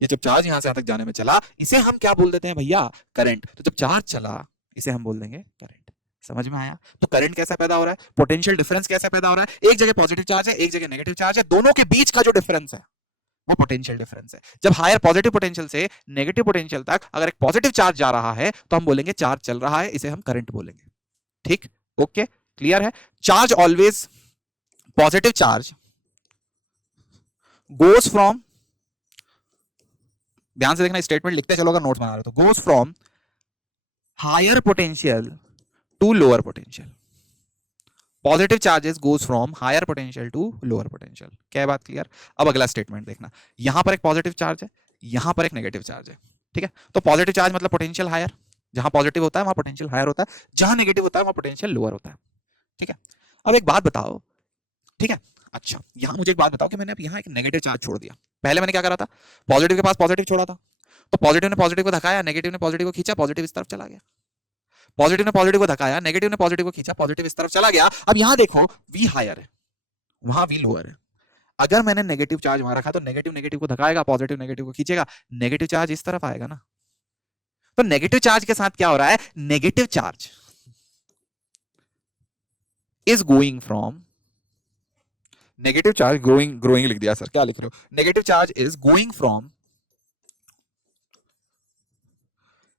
ये जब चार्ज यहां से यहां तक जाने में चला, इसे हम क्या बोल देते हैं भैया, करंट। तो जब चार्ज चला इसे हम बोल देंगे करंट। समझ में आया? तो करंट कैसा पैदा हो रहा है, पोटेंशियल डिफरेंस कैसा पैदा हो रहा है, एक जगह पॉजिटिव चार्ज है, एक जगह नेगेटिव चार्ज है, दोनों के बीच का जो डिफरेंस है वो पोटेंशियल डिफरेंस है। जब हायर पॉजिटिव पोटेंशियल से नेगेटिव पोटेंशियल तक अगर एक पॉजिटिव चार्ज जा रहा है तो हम बोलेंगे चार्ज चल रहा है, इसे हम करंट बोलेंगे, ठीक। ओके, क्लियर है? Charge always, positive charge goes from, ध्यान से देखना, स्टेटमेंट लिखते चलो अगर नोट्स बना रहे हो तो, goes from higher potential to lower potential. Positive charges goes from higher potential to lower potential. क्या बात क्लियर? अब अगला स्टेटमेंट देखना, यहां पर एक पॉजिटिव चार्ज है, यहां पर एक नेगेटिव चार्ज है, ठीक है। तो पॉजिटिव चार्ज मतलब पोटेंशियल हायर, जहां पॉजिटिव होता है वहां पोटेंशियल हायर होता है, जहां नेगेटिव होता है वहां पोटेंशियल लोअर होता है, ठीक है। अब एक बात बताओ, ठीक है, अच्छा यहां मुझे एक बात बताओ कि मैंने अब यहां एक नेगेटिव चार्ज छोड़ दिया, पहले मैंने क्या करा था, पॉजिटिव के पास पॉजिटिव छोड़ा था, तो पॉजिटिव ने पॉजिटिव को धकाया, नेगेटिव ने पॉजिटिव को खींचा, पॉजिटिव इस तरफ चला गया। पॉजिटिव ने पॉजिटिव को धकाया, नेगेटिव ने पॉजिटिव को खींचा, पॉजिटिव इस तरफ चला गया। अब यहां देखो, V हायर है, वहां V लोअर है। अगर मैंने नेगेटिव चार्ज वहां रखा तो नेगेटिव नेगेटिव को धकाएगा, पॉजिटिव नेगेटिव को खींचेगा, नेगेटिव चार्ज इस तरफ आएगा ना। तो नेगेटिव चार्ज के साथ क्या हो रहा है, negative charge is going from, negative charge growing लिख दिया सर, क्या लिख रहे हो, negative charge is going from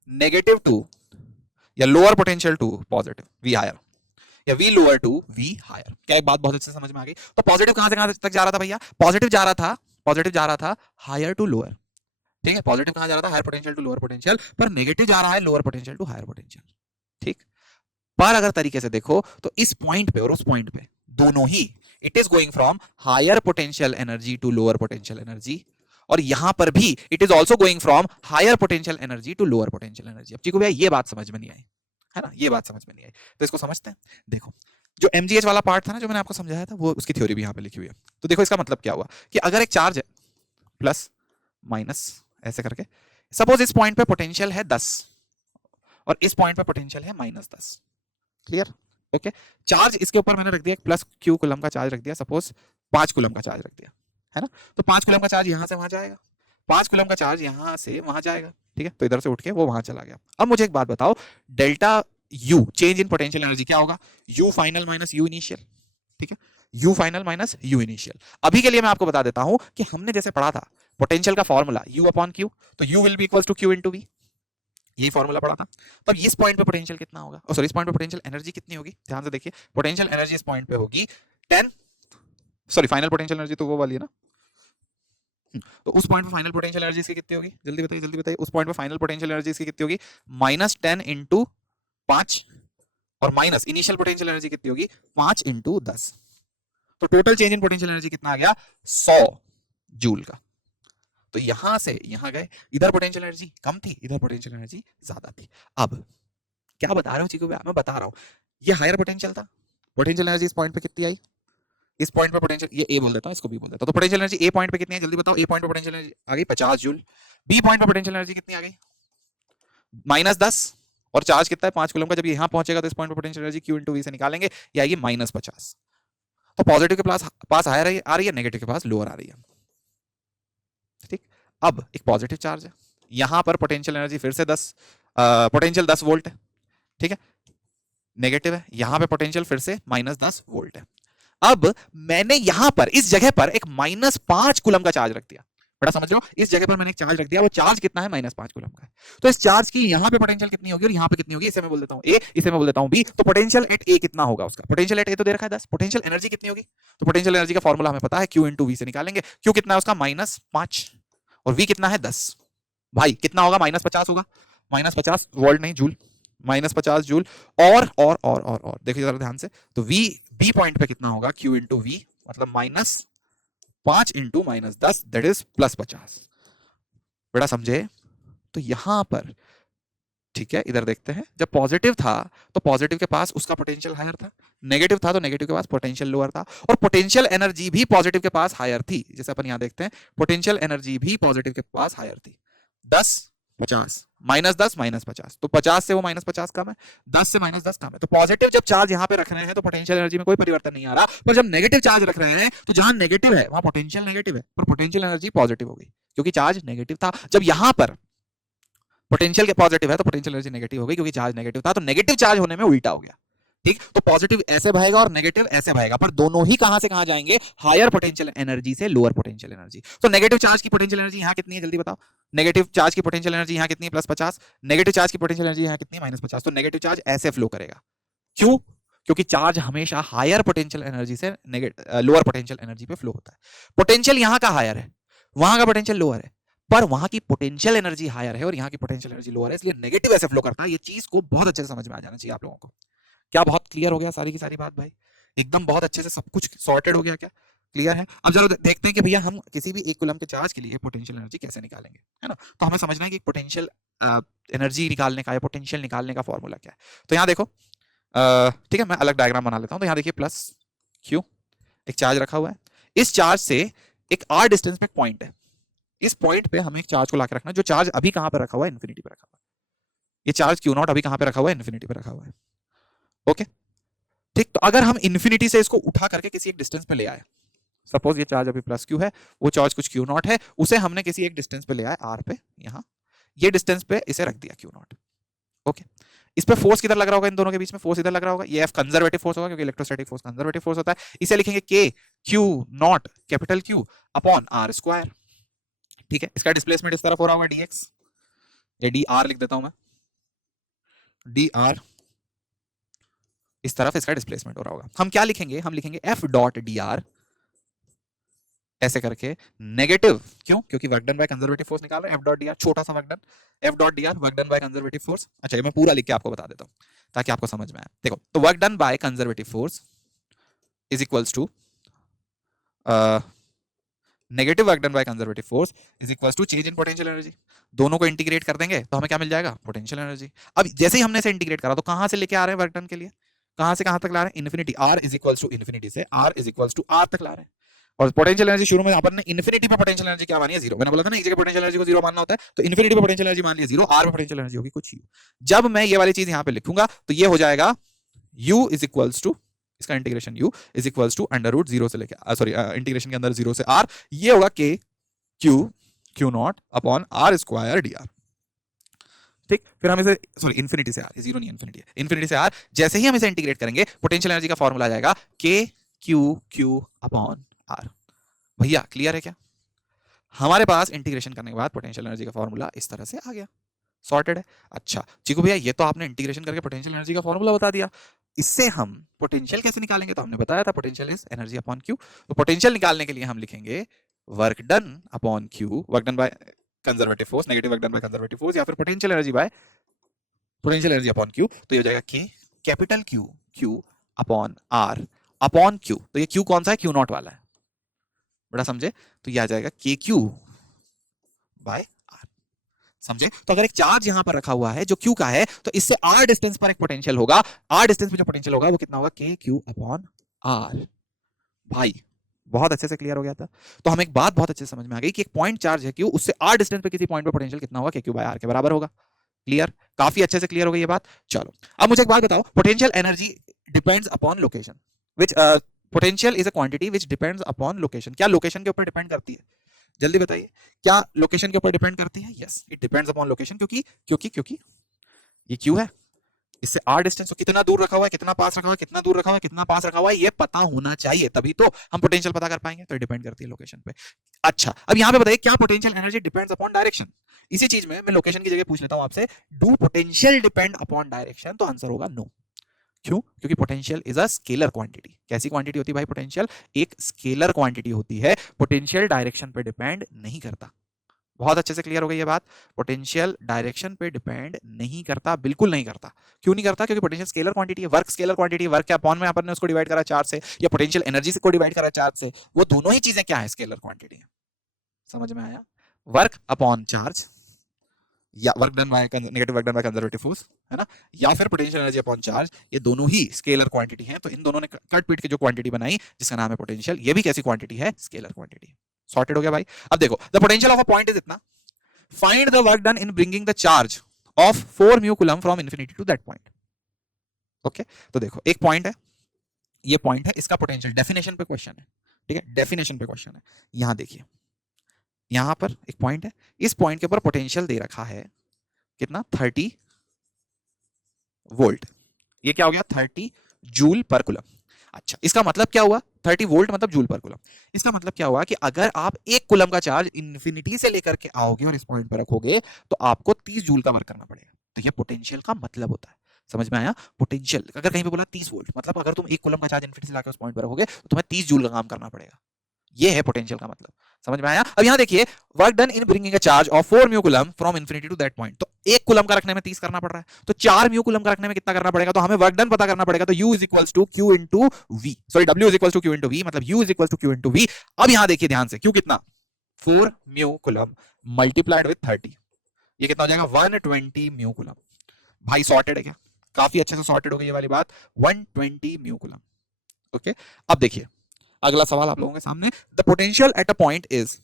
negative to या lower potential to positive, V higher, या V lower to V higher. क्या एक बात बहुत अच्छे से समझ में आ गई? तो पॉजिटिव कहां से कहां तक जा रहा था भैया, पॉजिटिव जा रहा था हायर टू लोअर, ठीक है। पॉजिटिव कहां जा रहा था, higher potential to lower potential, पर नेगेटिव जा रहा है lower potential to higher potential, ठीक। पर अगर तरीके से देखो तो इस पॉइंट पे और उस पॉइंट पे दोनों ही, it is going from higher potential energy to lower potential energy, और यहां पर भी it is also going from higher potential energy to lower potential energy. अब ठीक भैया ये बात समझ में नहीं आई, है ना, ये बात समझ में नहीं आई, तो इसको समझते हैं। देखो जो MGH वाला पार्ट था ना जो मैंने आपको समझाया था, वो उसकी थ्योरी भी यहां पे लिखी हुई है। तो देखो इसका मतलब क्या हुआ कि अगर एक चार्ज है प्लस माइनस ऐसे करके, सपोज इस पॉइंट पे पोटेंशियल है 10 और इस पॉइंट पे पोटेंशियल है -10, क्लियर? ओके, चार्ज इसके ऊपर मैंने रख दिया प्लस Q कूलम का चार्ज रख दिया, सपोज 5 कूलम का चार्ज रख दिया, है ना। तो 5 कूलम का चार्ज यहां से वहां जाएगा, 5 कूलम का चार्ज यहां से वहां जाएगा, ठीक है। तो इधर से उठ के वो वहां चला गया। अब मुझे एक बात बताओ, delta U change in potential energy क्या होगा, U final minus U initial, ठीक है, U final minus U initial. अभी के लिए मैं आपको बता देता हूं कि हमने जैसे पढ़ा था पोटेंशियल का फॉर्मूला U अपॉन Q, तो U will be equals to Q into V, यही फॉर्मूला पढ़ा था। तब इस पॉइंट पे पोटेंशियल कितना होगा, सॉरी इस पॉइंट पे पोटेंशियल एनर्जी कितनी होगी, ध्यान से देखिए, पोटेंशियल एनर्जी इस पॉइंट पे होगी 10, सॉरी फाइनल पोटेंशियल एनर्जी तो वो वाली है ना, तो उस पॉइंट पे फाइनल पोटेंशियल एनर्जी इसकी कितनी होगी, जल्दी बताइए जल्दी बताइए। उस पॉइंट पे फाइनल पोटेंशियल एनर्जी इसकी कितनी होगी, -10 इंटू 5 और माइनस इनिशियल पोटेंशियल एनर्जी कितनी होगी 5 इंटू 10। तो total change in potential energy कितना आ गया 100 जूल का। तो यहां से यहां गए, इधर पोटेंशियल एनर्जी कम थी, इधर पोटेंशियल एनर्जी ज्यादा थी। अब क्या बता रहे हो चीकू भैया, मैं बता रहा हूं ये हायर पोटेंशियल था, पोटेंशियल एनर्जी इस पॉइंट पे कितनी आई, इस पॉइंट पे पोटेंशियल, ये ए बोल देता हूं, इसको बी बोल देता हूं। तो पोटेंशियल एनर्जी ए पॉइंट पे कितनी है जल्दी बताओ, ए पॉइंट पे पोटेंशियल एनर्जी आ गई 50 जूल, बी पॉइंट पे पोटेंशियल एनर्जी कितनी आ गई -10 और चार्ज कितना है 5 कूलम का। जब यहां पहुंचेगा तो इस पॉइंट पे पोटेंशियल एनर्जी Q * V से निकालेंगे, ये आएगी -50। तो पॉजिटिव के पास हायर आ रही है, नेगेटिव के पास लोअर आ रही है। ठीक, अब एक पॉजिटिव चार्ज है, यहां पर पोटेंशियल एनर्जी फिर से 10, पोटेंशियल 10 वोल्ट है, ठीक है, नेगेटिव है, यहां पे पोटेंशियल फिर से -10 वोल्ट है। अब मैंने यहां पर इस जगह पर एक -5 कूलम का चार्ज रख दिया, बड़ा समझ लो, इस जगह पर मैंने एक चार्ज रख दिया, वो चार्ज कितना है -5 कूलम का है। तो इस चार्ज की यहां पे पोटेंशियल कितनी होगी और यहां पे कितनी होगी, इसे मैं बोल देता हूं ए, इसे मैं बोल देता हूं बी। तो पोटेंशियल एट ए कितना होगा, उसका पोटेंशियल एट ए तो दे रखा है 10, पोटेंशियल एनर्जी कितनी होगी, तो पोटेंशियल एनर्जी का फॉर्मूला हमें पता है, Q * V से निकालेंगे। Q कितना है उसका -5 और V कितना है 10, भाई कितना होगा -50 होगा, -50 वोल्ट नहीं जूल, -50 जूल। और देखिए जरा ध्यान से, तो V बी पॉइंट पे कितना होगा Q * V, मतलब -5 इंटू -10 दैट इज +50। बड़ा समझे, तो यहां पर ठीक है, इधर देखते हैं, जब पॉजिटिव था तो पॉजिटिव के पास उसका पोटेंशियल हायर था, नेगेटिव था तो नेगेटिव के पास पोटेंशियल लोअर था, और पोटेंशियल एनर्जी भी पॉजिटिव के पास हायर थी। जैसे अपन यहां देखते हैं, पोटेंशियल एनर्जी भी पॉजिटिव के पास हायर थी, 10 50 -10 -50, तो 50 से वो -50 कम है, 10 से -10 कम है। तो पॉजिटिव जब चार्ज यहां पे रख रहे हैं तो पोटेंशियल एनर्जी में कोई परिवर्तन नहीं आ रहा, पर जब नेगेटिव चार्ज रख रहे हैं तो जहां नेगेटिव है वहां पोटेंशियल नेगेटिव है, पर पोटेंशियल एनर्जी पॉजिटिव हो गई क्योंकि चार्ज नेगेटिव था। जब यहां पर पोटेंशियल के पॉजिटिव है तो पोटेंशियल एनर्जी नेगेटिव हो गई क्योंकि चार्ज नेगेटिव था, तो नेगेटिव चार्ज होने में उल्टा हो गया। ठीक, तो पॉजिटिव ऐसे बहेगा और नेगेटिव ऐसे बहेगा, पर दोनों ही कहां से कहां जाएंगे, हायर पोटेंशियल एनर्जी से लोअर पोटेंशियल एनर्जी। तो नेगेटिव चार्ज की पोटेंशियल एनर्जी यहां कितनी है जल्दी बताओ, नेगेटिव चार्ज की पोटेंशियल एनर्जी यहां कितनी है +50, नेगेटिव चार्ज की पोटेंशियल एनर्जी यहां कितनी है -50। तो नेगेटिव चार्ज ऐसे फ्लो करेगा, क्यों, क्योंकि चार्ज हमेशा हायर पोटेंशियल एनर्जी से लोअर पोटेंशियल एनर्जी पे फ्लो होता है। पोटेंशियल यहां का हायर है, वहां का पोटेंशियल लोअर है, पर वहां की पोटेंशियल एनर्जी हायर है और यहाँ की पोटेंशियल एनर्जी लोअर है, इसलिए नेगेटिव ऐसे फ्लो करता है। ये चीज को बहुत अच्छे से समझ में आ जाना चाहिए आप लोगों को। क्या बहुत क्लियर हो गया सारी की सारी बात भाई, एकदम बहुत अच्छे से सब कुछ सॉर्टेड हो गया, क्या क्लियर है। अब जरा देखते हैं कि भैया हम किसी भी 1 कूलम के चार्ज के लिए पोटेंशियल एनर्जी कैसे निकालेंगे, है ना। तो हमें समझना है कि पोटेंशियल एनर्जी निकालने का या पोटेंशियल निकालने का फॉर्मूला क्या है। तो यहाँ देखो, ठीक है, मैं अलग डायग्राम बना लेता हूँ। तो यहाँ देखिए +Q, एक चार्ज रखा हुआ है, इस चार्ज से एक r डिस्टेंस पे पॉइंट है, इस पॉइंट पे हमें एक चार्ज को लाकर रखना, जो चार्ज अभी कहां पर रखा हुआ है, इन्फिनिटी पे रखा हुआ है। ये चार्ज Q0 अभी कहां पे रखा हुआ है, इन्फिनिटी पे रखा हुआ है। ओके, ठीक, तो अगर हम इन्फिनिटी से इसको उठा करके किसी एक डिस्टेंस पे ले आए, सपोज ये चार्ज अभी +Q है, वो चार्ज कुछ Q0 है, उसे हमने किसी एक डिस्टेंस पे ले आए r पे, यहाँ ये डिस्टेंस पे इसे रख दिया Q0। ओके, इस पे फोर्स किधर लग रहा होगा, इन दोनों के बीच में फोर्स इधर लग रहा होगा, ये F कंजर्वेटिव फोर्स होगा क्योंकि इलेक्ट्रोस्टैटिक फोर्स कंजर्वेटिव फोर्स होता है। इसे लिखेंगे K Q0 capital Q upon r²। ठीक है, इसका डिस्प्लेसमेंट इस तरफ हो रहा होगा dx, या dr लिख देता हूं मैं, dr इस तरफ इसका डिस्प्लेसमेंट हो रहा होगा। हम क्या लिखेंगे, हम लिखेंगे F.dr ऐसे करके नेगेटिव, क्यों, क्योंकि work done by conservative force निकाल रहे हैं, F.dr छोटा सा work done, F.dr work done by conservative force. अच्छा, ये मैं पूरा लिख के आपको बता देता हूं ताकि आपको समझ में आए। देखो, तो work done by conservative force is equals to negative work done by conservative force is equals to change in potential energy. दोनों को इंटीग्रेट कर देंगे तो हमें क्या मिल जाएगा, पोटेंशियल एनर्जी। अब जैसे ही हमने इसे इंटीग्रेट करा तो कहां से लेके आ रहे हैं वर्क डन के लिए, कहां से कहां तक ला रहे हैं, infinity, r is equals to infinity से r is equals to r तक ला रहे हैं। और पोटेंशियल एनर्जी शुरू में अपन ने इन्फिनिटी पे पोटेंशियल एनर्जी क्या मानी है, 0। मैंने बोला था ना एक जगह पोटेंशियल एनर्जी को 0 मानना होता है, तो इन्फिनिटी पे पोटेंशियल एनर्जी मान लिया 0, r पे पोटेंशियल एनर्जी होगी कुछ u। जब मैं ये वाली चीज यहां पे लिखूंगा तो ये हो जाएगा u इज इक्वल्स टू, इसका integration u is equals to √0 से लेके, सॉरी इंटीग्रेशन के अंदर 0 से r, ये होगा k Q0 upon r² dr। ठीक, फिर हम इसे, सॉरी इन्फिनिटी से r, 0 नहीं इन्फिनिटी है, इन्फिनिटी से r, जैसे ही हम इसे इंटीग्रेट करेंगे पोटेंशियल एनर्जी का फॉर्मूला आ जाएगा k Q अपॉन r। भैया क्लियर है क्या, हमारे पास इंटीग्रेशन करने के बाद पोटेंशियल एनर्जी का फॉर्मूला इस तरह से आ गया, सॉर्टेड है। अच्छा चीकू भैया, ये तो आपने इंटीग्रेशन करके पोटेंशियल एनर्जी का फॉर्मूला बता दिया, इससे हम पोटेंशियल कैसे निकालेंगे, तो हमने बताया था potential is energy upon Q। तो पोटेंशियल निकालने के लिए हम लिखेंगे work done upon Q, work done by conservative force, negative work done by conservative force, या फिर potential energy by potential energy upon Q. तो ये हो जाएगा K capital Q, Q upon R upon Q. तो ये क्यू कौन सा है? क्यू नॉट वाला है, बड़ा समझे? तो ये आ जाएगा के क्यू बाय आर, समझे? तो अगर एक चार्ज यहां पर रखा हुआ है जो क्यू का है, तो इससे आर डिस्टेंस पर एक पोटेंशियल होगा, आर डिस्टेंस पे जो पोटेंशियल होगा वो कितना होगा? के क्यू अपॉन आर। भाई बहुत अच्छे से क्लियर हो गया था। तो हमें एक बात बहुत अच्छे से समझ में आ गई कि एक पॉइंट चार्ज है क्यू, उससे आर डिस्टेंस पे किसी पॉइंट पे पोटेंशियल कितना होगा? के क्यू बाय आर के बराबर होगा। क्लियर? काफी अच्छे से क्लियर हो गई ये बात। चलो अब मुझे एक बात बताओ, potential energy depends upon location, which potential is a quantity which depends upon location. क्या लोकेशन के ऊपर डिपेंड करती है? जल्दी बताइए, क्या लोकेशन के ऊपर डिपेंड करती है? Yes, it depends upon location, क्योंकि क्योंकि क्योंकि ये क्यू है, इससे आर डिस्टेंस, तो कितना दूर रखा हुआ है, कितना पास रखा हुआ है, कितना दूर रखा हुआ है, कितना पास रखा हुआ है, ये पता होना चाहिए, तभी तो हम पोटेंशियल पता कर पाएंगे। तो डिपेंड करती है लोकेशन पे। अच्छा, अब यहां पे बताइए, क्या potential energy depends upon direction? इसी चीज में मैं लोकेशन की जगह पूछ लेता हूं आपसे, do potential depend upon direction? तो आंसर होगा नो। क्यों? क्योंकि potential is a scalar quantity. कैसी क्वांटिटी होती है भाई पोटेंशियल? एक स्केलर क्वांटिटी होती है, पोटेंशियल डायरेक्शन पे डिपेंड नहीं करता। बहुत अच्छे से क्लियर हो गई ये बात। पोटेंशियल डायरेक्शन पे डिपेंड नहीं करता, बिल्कुल नहीं करता। क्यों नहीं करता? क्योंकि पोटेंशियल स्केलर क्वांटिटी है, वर्क स्केलर क्वांटिटी है। वर्क के अपॉन में अपन ने उसको डिवाइड करा चार्ज से, या पोटेंशियल एनर्जी से को डिवाइड करा चार्ज से, वो दोनों ही चीजें क्या है? स्केलर क्वांटिटी है। समझ में आया? वर्क अपॉन चार्ज, या work done by negative work done by conservative force, है ना, या फिर पोटेंशियल एनर्जी अपॉन चार्ज, ये दोनों ही स्केलर क्वांटिटी हैं। तो इन दोनों ने कट पीट के जो क्वांटिटी बनाई जिसका नाम है पोटेंशियल, ये भी कैसी क्वांटिटी है? Scalar quantity. सॉर्टेड हो गया भाई। अब देखो, the potential of a point is इतना, find the work done in bringing the charge of 4 mu coulomb from infinity to that point. Okay तो देखो, एक पॉइंट है, ये पॉइंट है, इसका पोटेंशियल, डेफिनेशन पे क्वेश्चन है, ठीक है, डेफिनेशन पे क्वेश्चन है। यहां देखिए, यहां पर एक पॉइंट है, इस पॉइंट के ऊपर पोटेंशियल दे रखा है कितना? 30 वोल्ट। ये क्या हो गया? 30 जूल पर कुलम। अच्छा, इसका मतलब क्या हुआ? 30 वोल्ट मतलब जूल पर कुलम। इसका मतलब क्या हुआ कि अगर आप 1 कुलम का चार्ज इन्फिनिटी से लेकर के आओगे और इस पॉइंट पर रखोगे, तो आपको 30 जूल का वर्क करना पड़ेगा। तो ये पोटेंशियल का मतलब होता है। समझ में आया? पोटेंशियल अगर कहीं पे बोला 30 वोल्ट, मतलब अगर तुम 1 कुलम का चार्ज इन्फिनिटी से लाकर उस पॉइंट पर रखोगे, तो तुम्हें 30 जूल का काम करना पड़ेगा। ये है पोटेंशियल का मतलब। समझ में आया? अब यहां देखिए, work done in bringing a charge of 4 mu coulomb from infinity to that point. तो 1 कूलम का रखने में 30 करना पड़ रहा है, तो 4 म्यू कूलम का रखने में कितना करना पड़ेगा? तो हमें वर्क डन पता करना पड़ेगा। तो U is equals to Q into V, sorry W is equals to Q into V, मतलब U is equals to Q into V। अब यहां देखिए ध्यान से, Q कितना? 4 म्यू कूलम मल्टीप्लाइड विद 30, ये कितना हो जाएगा? 120 म्यू कूलम। भाई सॉर्टेड है क्या? काफी अच्छे से सॉर्टेड हो गई ये वाली बात, 120 म्यू कूलम। ओके, अब देखिए अगला सवाल आप लोगों के सामने, the potential at a point is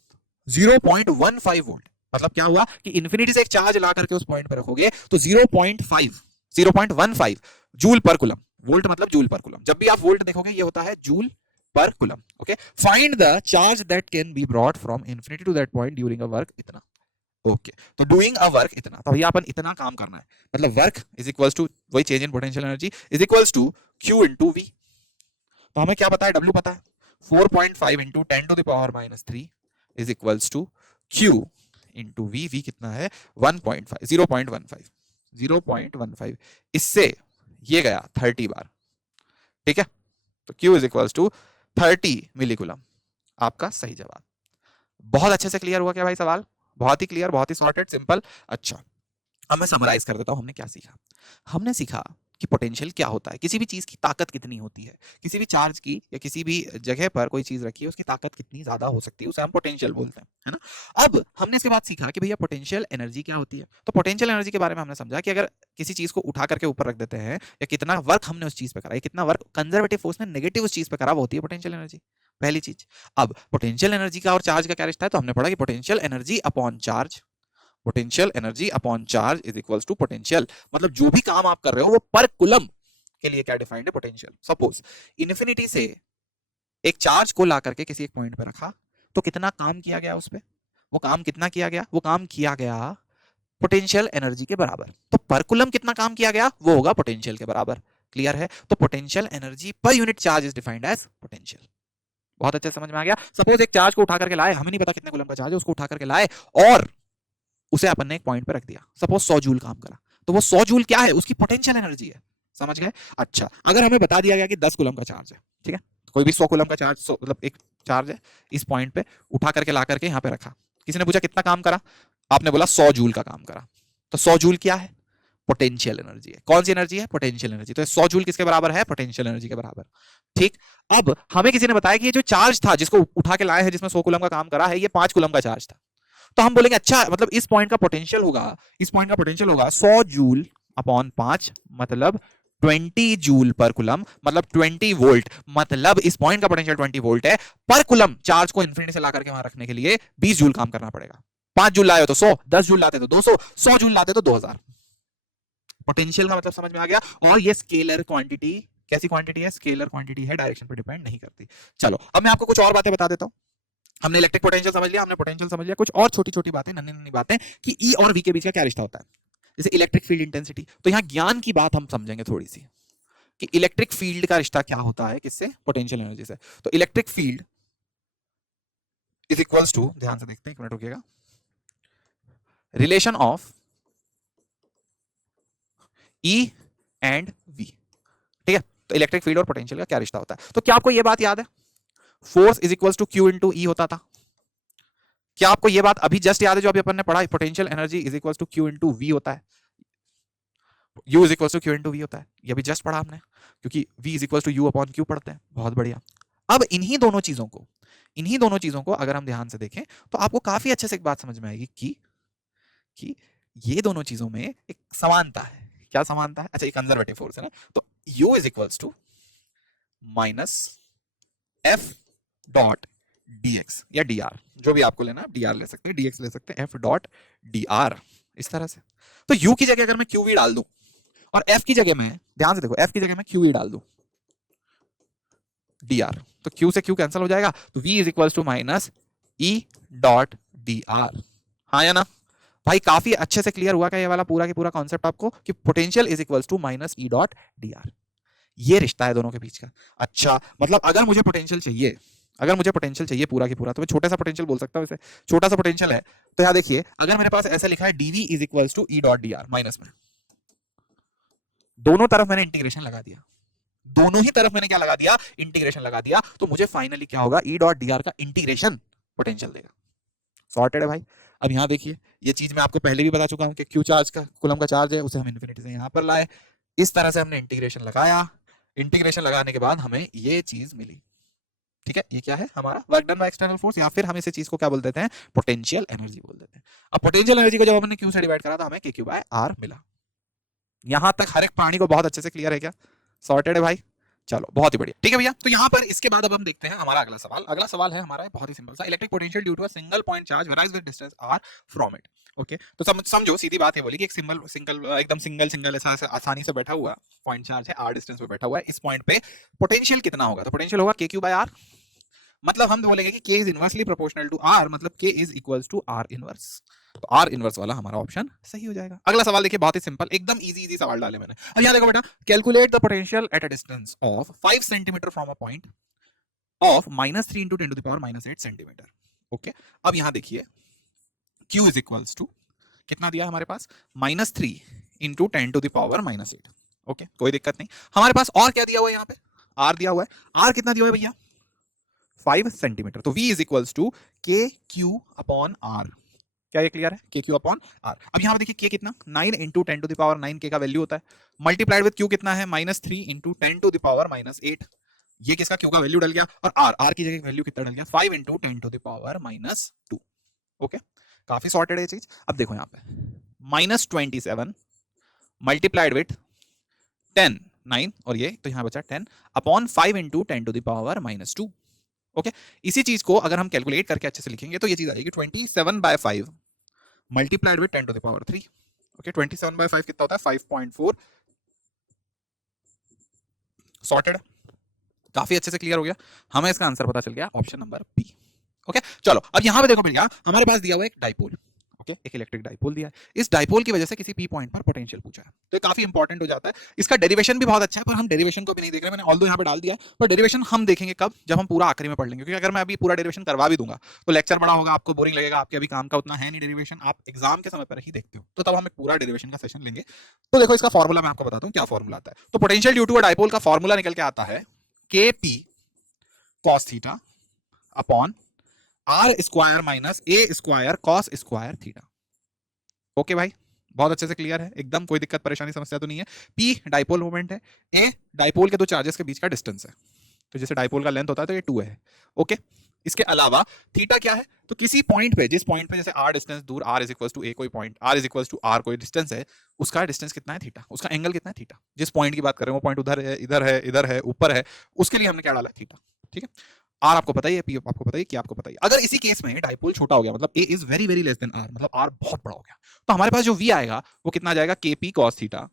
0.15 volt. मतलब क्या हुआ कि इन्फिनिटी से एक चार्ज ला करके उस पॉइंट पे रखोगे तो 0.15 जूल पर कुलम। वोल्ट मतलब जूल पर कुलम, जब भी आप वोल्ट देखोगे ये होता है joule per coulomb. Okay, find the charge that can be brought from infinity to that point during a work इतना। ओके, तो डूइंग अ वर्क इतना, तो भैया अपन इतना काम करना है, मतलब वर्क इज इक्वल्स टू वही change in potential energy is equals to Q into V। तो हमें क्या पता है? W पता है, 4.5 into 10 to the power minus 3 is equals to Q into V। V कितना है? 1.5, 0.15। इससे ये गया 30 बार, ठीक है, तो Q इज इक्वल्स टू 30 मिलीकूलम। आपका सही जवाब। बहुत अच्छे से क्लियर हुआ क्या भाई सवाल? बहुत ही क्लियर, बहुत ही सॉर्टेड, सिंपल। अच्छा, अब मैं समराइज कर देता हूं, हमने क्या सीखा। हमने सीखा कि पोटेंशियल क्या होता है, किसी भी चीज की ताकत कितनी होती है, किसी भी चार्ज की या किसी भी जगह पर कोई चीज रखी है उसकी ताकत कितनी ज्यादा हो सकती है, उसे हम पोटेंशियल बोलते हैं, है ना। अब हमने इसके बाद सीखा कि भैया पोटेंशियल एनर्जी क्या होती है। तो पोटेंशियल एनर्जी के बारे में हमने समझा कि अगर किसी चीज को उठा करके ऊपर रख देते हैं, या कितना वर्क हमने उस चीज पे करा, कितना वर्क कंजर्वेटिव फोर्स ने नेगेटिव उस चीज पे करा, वो होती है पोटेंशियल एनर्जी, पहली चीज। अब पोटेंशियल एनर्जी का और चार्ज का क्या रिश्ता है? तो हमने पढ़ा कि potential energy upon charge, potential energy upon charge is equals to potential, मतलब जो भी काम आप कर रहे हो वो पर कुलम के लिए क्या डिफाइंड है? पोटेंशियल। सपोज इन्फिनिटी से एक चार्ज को ला करके किसी एक पॉइंट पे रखा, तो कितना काम किया गया उस पे? वो काम कितना किया गया? वो काम किया गया पोटेंशियल एनर्जी के बराबर। तो पर कुलम कितना काम किया गया वो होगा पोटेंशियल के बराबर। क्लियर है? तो potential energy per unit charge is defined as potential. बहुत अच्छे समझ में आ गया। सपोज एक चार्ज को उठा करके लाए, हमें नहीं पता कितने कुलम का चार्ज है, उसको उठा करके लाए और उसे अपन ने एक पॉइंट पे रख दिया, सपोज 100 जूल काम करा, तो वो 100 जूल क्या है? उसकी पोटेंशियल एनर्जी है। समझ गए? अच्छा, अगर हमें बता दिया गया कि 10 कुलम का चार्ज है, ठीक है, कोई भी 100 कुलम का चार्ज, मतलब एक चार्ज है, इस पॉइंट पे उठा करके ला करके यहां पे रखा, किसी ने पूछा कितना काम करा, आपने बोला 100 जूल का काम करा, तो 100 जूल क्या है, पोटेंशियल एनर्जी है। कौन सी एनर्जी है, पोटेंशियल एनर्जी। तो 100 जूल किसके बराबर है, पोटेंशियल एनर्जी के बराबर। ठीक, अब हमें किसी ने बताया कि ये जो चार्ज था जिसको उठा के लाए हैं, जिसमें 100 कूलम का काम करा है, ये 5 कूलम का चार्ज था। तो हम बोलेंगे अच्छा मतलब इस पॉइंट का पोटेंशियल होगा, इस पॉइंट का पोटेंशियल होगा 100 जूल अपॉन 5 मतलब 20 जूल पर कुलम, मतलब 20 वोल्ट, मतलब इस पॉइंट का पोटेंशियल 20 वोल्ट है। पर कुलम चार्ज को इंफिनिटी से ला करके वहां रखने के लिए 20 जूल काम करना पड़ेगा। 5 जूल लाए हो तो 100, 10 जूल लाते तो 200, 100 जूल लाते तो 2000। पोटेंशियल का मतलब समझ में आ गया। और ये स्केलर क्वांटिटी, कैसी क्वांटिटी है, स्केलर क्वांटिटी है, डायरेक्शन पर डिपेंड नहीं करती। चलो अब मैं आपको कुछ और बातें बता देता हूं। हमने इलेक्ट्रिक पोटेंशियल समझ लिया, हमने पोटेंशियल समझ लिया, कुछ और छोटी छोटी बातें, नन्ही नन्ही बातें कि ई और वी के बीच का क्या रिश्ता होता है। जैसे इलेक्ट्रिक फील्ड इंटेंसिटी, तो यहां ज्ञान की बात हम समझेंगे थोड़ी सी कि इलेक्ट्रिक फील्ड का रिश्ता क्या होता है किससे, पोटेंशियल एनर्जी से। तो electric field is equals to, ध्यान से देखते हैं, एक मिनट रुकिएगा, relation of E and V. ठीक है, तो इलेक्ट्रिक फील्ड और पोटेंशियल का क्या रिश्ता होता है। तो क्या आपको यह बात याद है, force is equals to Q into E होता था। क्या आपको यह बात अभी जस्ट याद है जो अभी अपन ने पढ़ा, potential energy is equals to Q into V होता है, U is equals to Q into V होता है। ये भी जस्ट पढ़ा हमने, क्योंकि V is equals to U upon Q पढ़ते हैं। बहुत बढ़िया। अब इन्हीं दोनों चीजों को अगर हम ध्यान से देखें तो आपको काफी अच्छे से एक बात समझ में आएगी कि ये दोनों चीजों में एक समानता है। क्या समानता है, अच्छा ये कंजर्वेटिव फोर्स है ना, तो U is equals to minus F dot dx या dr, जो भी आपको लेना है, dr ले सकते हैं, dx ले सकते हैं, F डॉट dr, इस तरह से। तो U की जगह अगर मैं QV डाल दूं और F की जगह में, ध्यान से देखो, F की जगह में QV डाल दूं dr, तो Q से Q कैंसिल हो जाएगा, तो V is equal to minus E dot dr। हाँ या ना भाई, काफी अच्छे से क्लियर हुआ क्या ये वाला पूरा की पूरा कॉन्सेप्ट आपको, कि potential is equal to minus E dot dr, ये रिश्ता है दोनों के बीच का। अच्छा मतलब अगर मुझे पोटेंशियल चाहिए पूरा की पूरा, तो मैं छोटा सा पोटेंशियल बोल सकता हूं, इसे छोटा सा पोटेंशियल है। तो यहां देखिए, अगर मेरे पास ऐसा लिखा है dv is equal to E dot D R, minus में दोनों तरफ मैंने इंटीग्रेशन लगा दिया, दोनों ही तरफ मैंने क्या लगा दिया, इंटीग्रेशन लगा दिया, तो मुझे फाइनली क्या होगा, ई डॉट डी आर का इंटीग्रेशन पोटेंशियल देगा। सॉर्टेड है भाई। अब यहां देखिए, ये चीज मैं आपको पहले भी बता चुका हूं कि क्यू चार्ज का, कूलम का चार्ज है, उसे हम इन्फिनिटी से यहां पर लाए, इस तरह से हमने इंटीग्रेशन लगाया, इंटीग्रेशन लगाने के बाद हमें ये चीज मिली। ठीक है, ये क्या है हमारा work done by external force, या फिर हम इस चीज को क्या बोल देते हैं, पोटेंशियल एनर्जी बोल देते हैं। अब पोटेंशियल एनर्जी को जब हमने क्यू से डिवाइड करा तो हमें के क्यू बाय आर मिला। यहां तक हर एक प्राणी को बहुत अच्छे से क्लियर है क्या, सॉर्टेड है भाई। चलो बहुत ही बढ़िया, ठीक है भैया। तो यहाँ पर इसके बाद अब हम देखते हैं हमारा अगला सवाल। अगला सवाल है हमारा बहुत ही सिंपल सा, electric potential due to a single point charge varies with distance r from it. Okay, तो समझो सीधी बात है बोली कि एक एकदम सिंगल ऐसा आसानी से बैठा हुआ पॉइंट चार्ज है, r डिस्टेंस पे बैठा हुआ है, इस पॉइंट पे पोटेंशियल कितना होगा, तो पोटेंशियल होगा k क्यू बाय r। मतलब हम बोलेंगे कि k is inversely proportional to r, मतलब k is equals to r inverse. तो r इनवर्स वाला हमारा ऑप्शन सही हो जाएगा। अगला सवाल देखिए, बहुत ही सिंपल, एकदम इजी सवाल डाले मैंने। अब यहां देखो बेटा, calculate the potential at a distance of 5 centimetre from a point of -3 into 10 to the power -8 centimetre. Okay, अब यहां देखिए q इज इक्वल्स टू कितना दिया हमारे पास, -3 into 10 to the power -8। Okay, कोई दिक्कत नहीं। हमारे पास और क्या दिया हुआ है, यहाँ पे r दिया हुआ है। r कितना दिया हुआ है भैया, 5 सेंटीमीटर। तो v इज इक्वल्स टू के क्यू अपॉन आर। क्या ये क्लियर है, के क्यू अपॉन आर। अब यहां पर देखिए k कितना, 9 into 10 to the power 9 k का वैल्यू होता है, मल्टीप्लाइड विद q कितना है, -3 इंटू 10 टू द पावर -8। ये किसका, q का वैल्यू डल गया, और r की जगह वैल्यू कितना डल गया, 5 into 10 to the power -2। Okay, काफी सॉर्टेड है ये चीज। अब देखो यहाँ पे -27 मल्टीप्लाइड विद 10 9, और ये तो यहां बचा 10 upon 5 into 10 to the power -2। Okay, इसी चीज को अगर हम कैलकुलेट करके अच्छे से लिखेंगे तो ये चीज आएगी 27/5 multiplied with 10 to the power 3। Okay, 27/5 कितना होता है, 5.4। सॉर्टेड, काफी अच्छे से क्लियर हो गया, हमें इसका आंसर पता चल गया, ऑप्शन नंबर बी। ओके, चलो अब यहां पे देखो भैया, हमारे पास दिया हुआ एक डाइपोल। ओके, एक इलेक्ट्रिक डाइपोल दिया है, इस डाइपोल की वजह से किसी पी पॉइंट पर पोटेंशियल पूछा है, तो ये काफी इंपॉर्टेंट हो जाता है। इसका डेरिवेशन भी बहुत अच्छा है, पर हम डेरिवेशन को भी नहीं देख रहे, मैंने ऑल्दो यहाँ पे डाल दिया है, पर डेरिवेशन हम देखेंगे कब, जब हम पूरा आखिरी में पढ़ लेंगे, क्योंकि अगर मैं अभी पूरा डेरिवेशन करवा भी दूंगा तो लेक्चर बड़ा होगा, आपको बोरिंग लगेगा, आपके अभी काम का उतना है नहीं डेरिवेशन, आप एग्जाम के समय पर ही देखते हो, तो तब हम एक पूरा डेरिवेशन का सेशन लेंगे। तो देखो इसका फॉर्मूला मैं आपको बताता हूँ क्या फॉर्मूला आता है। तो potential due to a dipole का फॉर्मूला निकल के आता है K P cos theta upon R square minus A square cos square theta. Okay भाई, बहुत अच्छे से क्लियर है एकदम, कोई दिक्कत परेशानी समस्या तो नहीं है। पी डाइपोल मोमेंट है, ए डाइपोल के दो चार्जेस के बीच का डिस्टेंस है, तो जैसे डाइपोल का लेंथ होता है तो ये 2 है। ओके, इसके अलावा थीटा क्या है, तो किसी पॉइंट पे, जिस पॉइंट पे जैसे आर डिस्टेंस दूर, R is equal to A कोई point, R is equal to R कोई डिस्टेंस है, उसका डिस्टेंस कितना है थीटा, उसका एंगल कितना है थीटा। जिस पॉइंट की बात कर रहे हैं वो पॉइंट उधर है, इधर है, इधर है, ऊपर है, उसके लिए हमने क्या डाला थीटा। ठीक है, आर आपको पता ही है, पी आपको पता ही, क्या आपको पता ही। अगर इसी केस में डाइपोल छोटा हो गया, मतलब a is very very less than r, मतलब आर बहुत बड़ा हो गया, तो हमारे पास जो वी आएगा वो कितना आ जाएगा, K P cos theta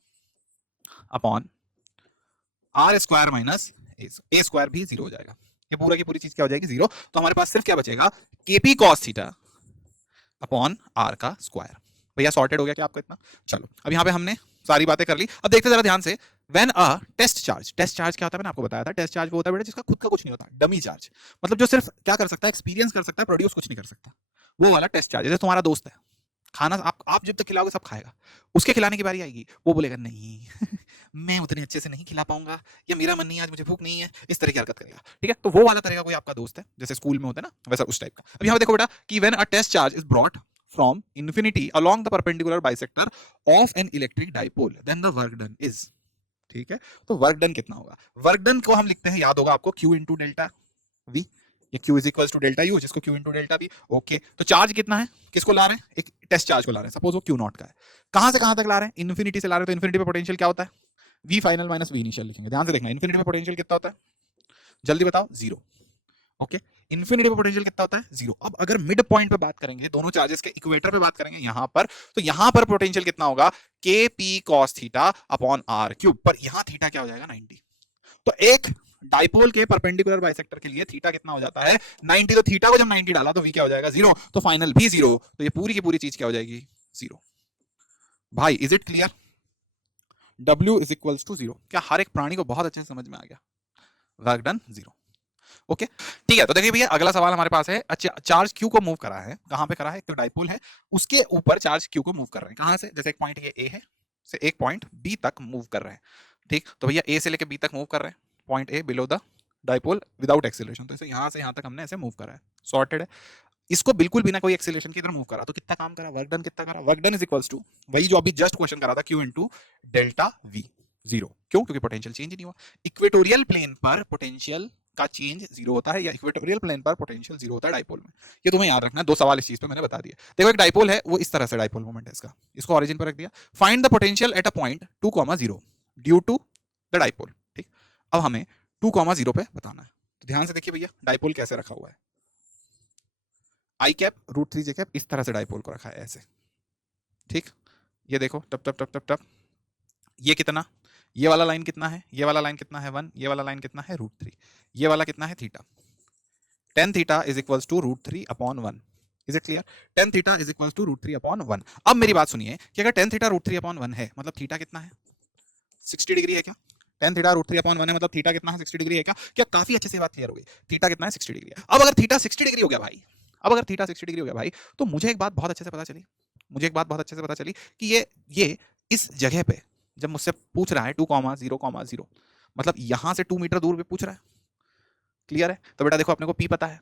upon R square minus A square भी 0 हो जाएगा। ये पूरा की पूरी चीज क्या हो जाएगी, 0। तो हमारे पास सिर्फ क्या बचेगा, K P cos theta upon R का स्क्वायर। भैया सॉर्टेड हो गया क्या आपको इतना। चलो अब यहाँ पे हमने सारी बातें कर ली, अब देखते जरा ध्यान से। व्हेन अ टेस्ट चार्ज क्या होता है, मैंने आपको बताया था, टेस्ट चार्ज वो होता है बेटा जिसका खुद का कुछ नहीं होता, डमी चार्ज, मतलब जो सिर्फ क्या कर सकता है, एक्सपीरियंस कर सकता है, प्रोड्यूस कुछ नहीं कर सकता, वो वाला टेस्ट चार्ज। जैसे तुम्हारा दोस्त है, खाना आप जब तक खिलाओगे सब खाएगा, उसके खिलाने की बारी आएगी, वो बोलेगा नहीं मैं उतने अच्छे से नहीं खिला पाऊंगा, या मेरा मन नहीं है आज, मुझे भूख नहीं है, इस तरह की हरकत करेगा। ठीक है, तो वो वाला तरह का कोई आपका दोस्त है, जैसे स्कूल में होता है ना, वैसा उस टाइप का। अब यहाँ पे देखो बेटा कि when a test charge is brought from infinity along the perpendicular bisector of an electric dipole then the work done is। ठीक है, तो वर्क डन कितना होगा, वर्क डन को हम लिखते हैं, याद होगा आपको, Q इंटू डेल्टा वी, ये Q is equal to delta U, जिसको Q into delta V. Okay, तो चार्ज कितना है, किसको ला रहे हैं, एक टेस्ट चार्ज को ला रहे हैं, सपोज वो Q नॉट का है, कहां से कहां तक ला रहे हैं, इन्फिनिटी से ला रहे हैं, तो इन्फिनिटी पे पोटेंशियल क्या होता है, V final minus V initial लिखेंगे, ध्यान से देखना, इन्फिनिटी पे पोटेंशियल कितना होता है, जल्दी बताओ, 0। ओके, इन्फिनिटी पे पोटेंशियल कितना होता है, 0। अब अगर मिड पॉइंट पे बात करेंगे, दोनों चार्जेस के इक्वेटर पे बात करेंगे यहां पर, तो यहां पर पोटेंशियल कितना होगा, K P cos theta upon R cube, पर यहां थीटा क्या हो जाएगा, 90। तो एक डाइपोल के परपेंडिकुलर बाइसेक्टर के लिए थीटा कितना हो जाता है, 90। तो थीटा को जब 90 डाला तो वी क्या हो जाएगा, 0, तो फाइनल भी 0, तो ये पूरी की पूरी चीज क्या हो जाएगी, 0। भाई is it clear, W is equals to 0। क्या हर एक प्राणी को बहुत अच्छे से समझ में आ गया, वर्क डन 0। ओके ठीक है, तो देखिए भैया अगला सवाल हमारे पास है, अच्छा चार्ज क्यू को मूव करा है, कहां पे करा है, तो डाइपोल है, उसके ऊपर चार्ज क्यू को मूव कर रहे हैं, कहां से, जैसे एक पॉइंट ये ए है, से एक पॉइंट बी तक मूव कर रहे हैं। ठीक, तो भैया ए से लेके बी तक मूव कर रहे हैं, point A below the dipole without acceleration, तो ऐसे यहां से यहां तक हमने ऐसे मूव करा है, सॉर्टेड है। इसको बिल्कुल बिना कोई एक्सीलरेशन के इधर मूव करा, तो कितना काम करा, वर्क डन कितना करा, work done is equals to वही जो अभी जस्ट क्वेश्चन करा था, क्यू इनटू डेल्टा वी, 0। क्यों, क्योंकि पोटेंशियल चेंज नहीं हुआ। इक्वेटोरियल प्लेन पर पोटेंशियल का चेंज 0 होता है, या इक्वेटोरियल प्लेन पर पोटेंशियल 0 होता है डाइपोल में, ये तुम्हें याद रखना है। 2 सवाल इस चीज पे मैंने बता दिए। देखो एक डाइपोल है, वो इस तरह से डाइपोल मोमेंट है इसका, इसको ऑरिजिन पर रख दिया, find the potential at a point 2,0 due to the dipole. ठीक, अब हमें 2,0 पे बताना है, तो ध्यान से देखिए भैया डाइपोल कैसे रखा हुआ है, आई कैप रूट 3 जे कैप, इस तरह से डाइपोल को रखा है ऐसे। ठीक, ये देखो टप टप टप टप टप, ये कितना, ये वाला लाइन कितना है, ये वाला लाइन कितना है 1, ये वाला लाइन कितना है √3, ये वाला कितना है theta, tan theta is equals to √3 upon 1। Is it clear, tan theta is equals to √3 upon 1। अब मेरी बात सुनिए कि अगर tan थीटा √3 अपॉन 1 है, मतलब थीटा कितना है, 60 डिग्री है क्या, tan थीटा √3 अपॉन 1 है, मतलब थीटा कितना है, 60 डिग्री है क्या, क्या काफी अच्छे से बात क्लियर हो गई, थीटा कितना है, 60 डिग्री है। अब अगर थीटा 60 डिग्री हो गया भाई, अब अगर थीटा 60 डिग्री हो गया भाई, तो मुझे एक बात बहुत अच्छे से पता चली, मुझे एक बात बहुत अच्छे से पता चली कि ये इस जगह पे जब मुझसे पूछ रहा है 2,0,0, मतलब यहां से 2 मीटर दूर पे पूछ रहा है, क्लियर है। तो बेटा देखो अपने को पी पता है,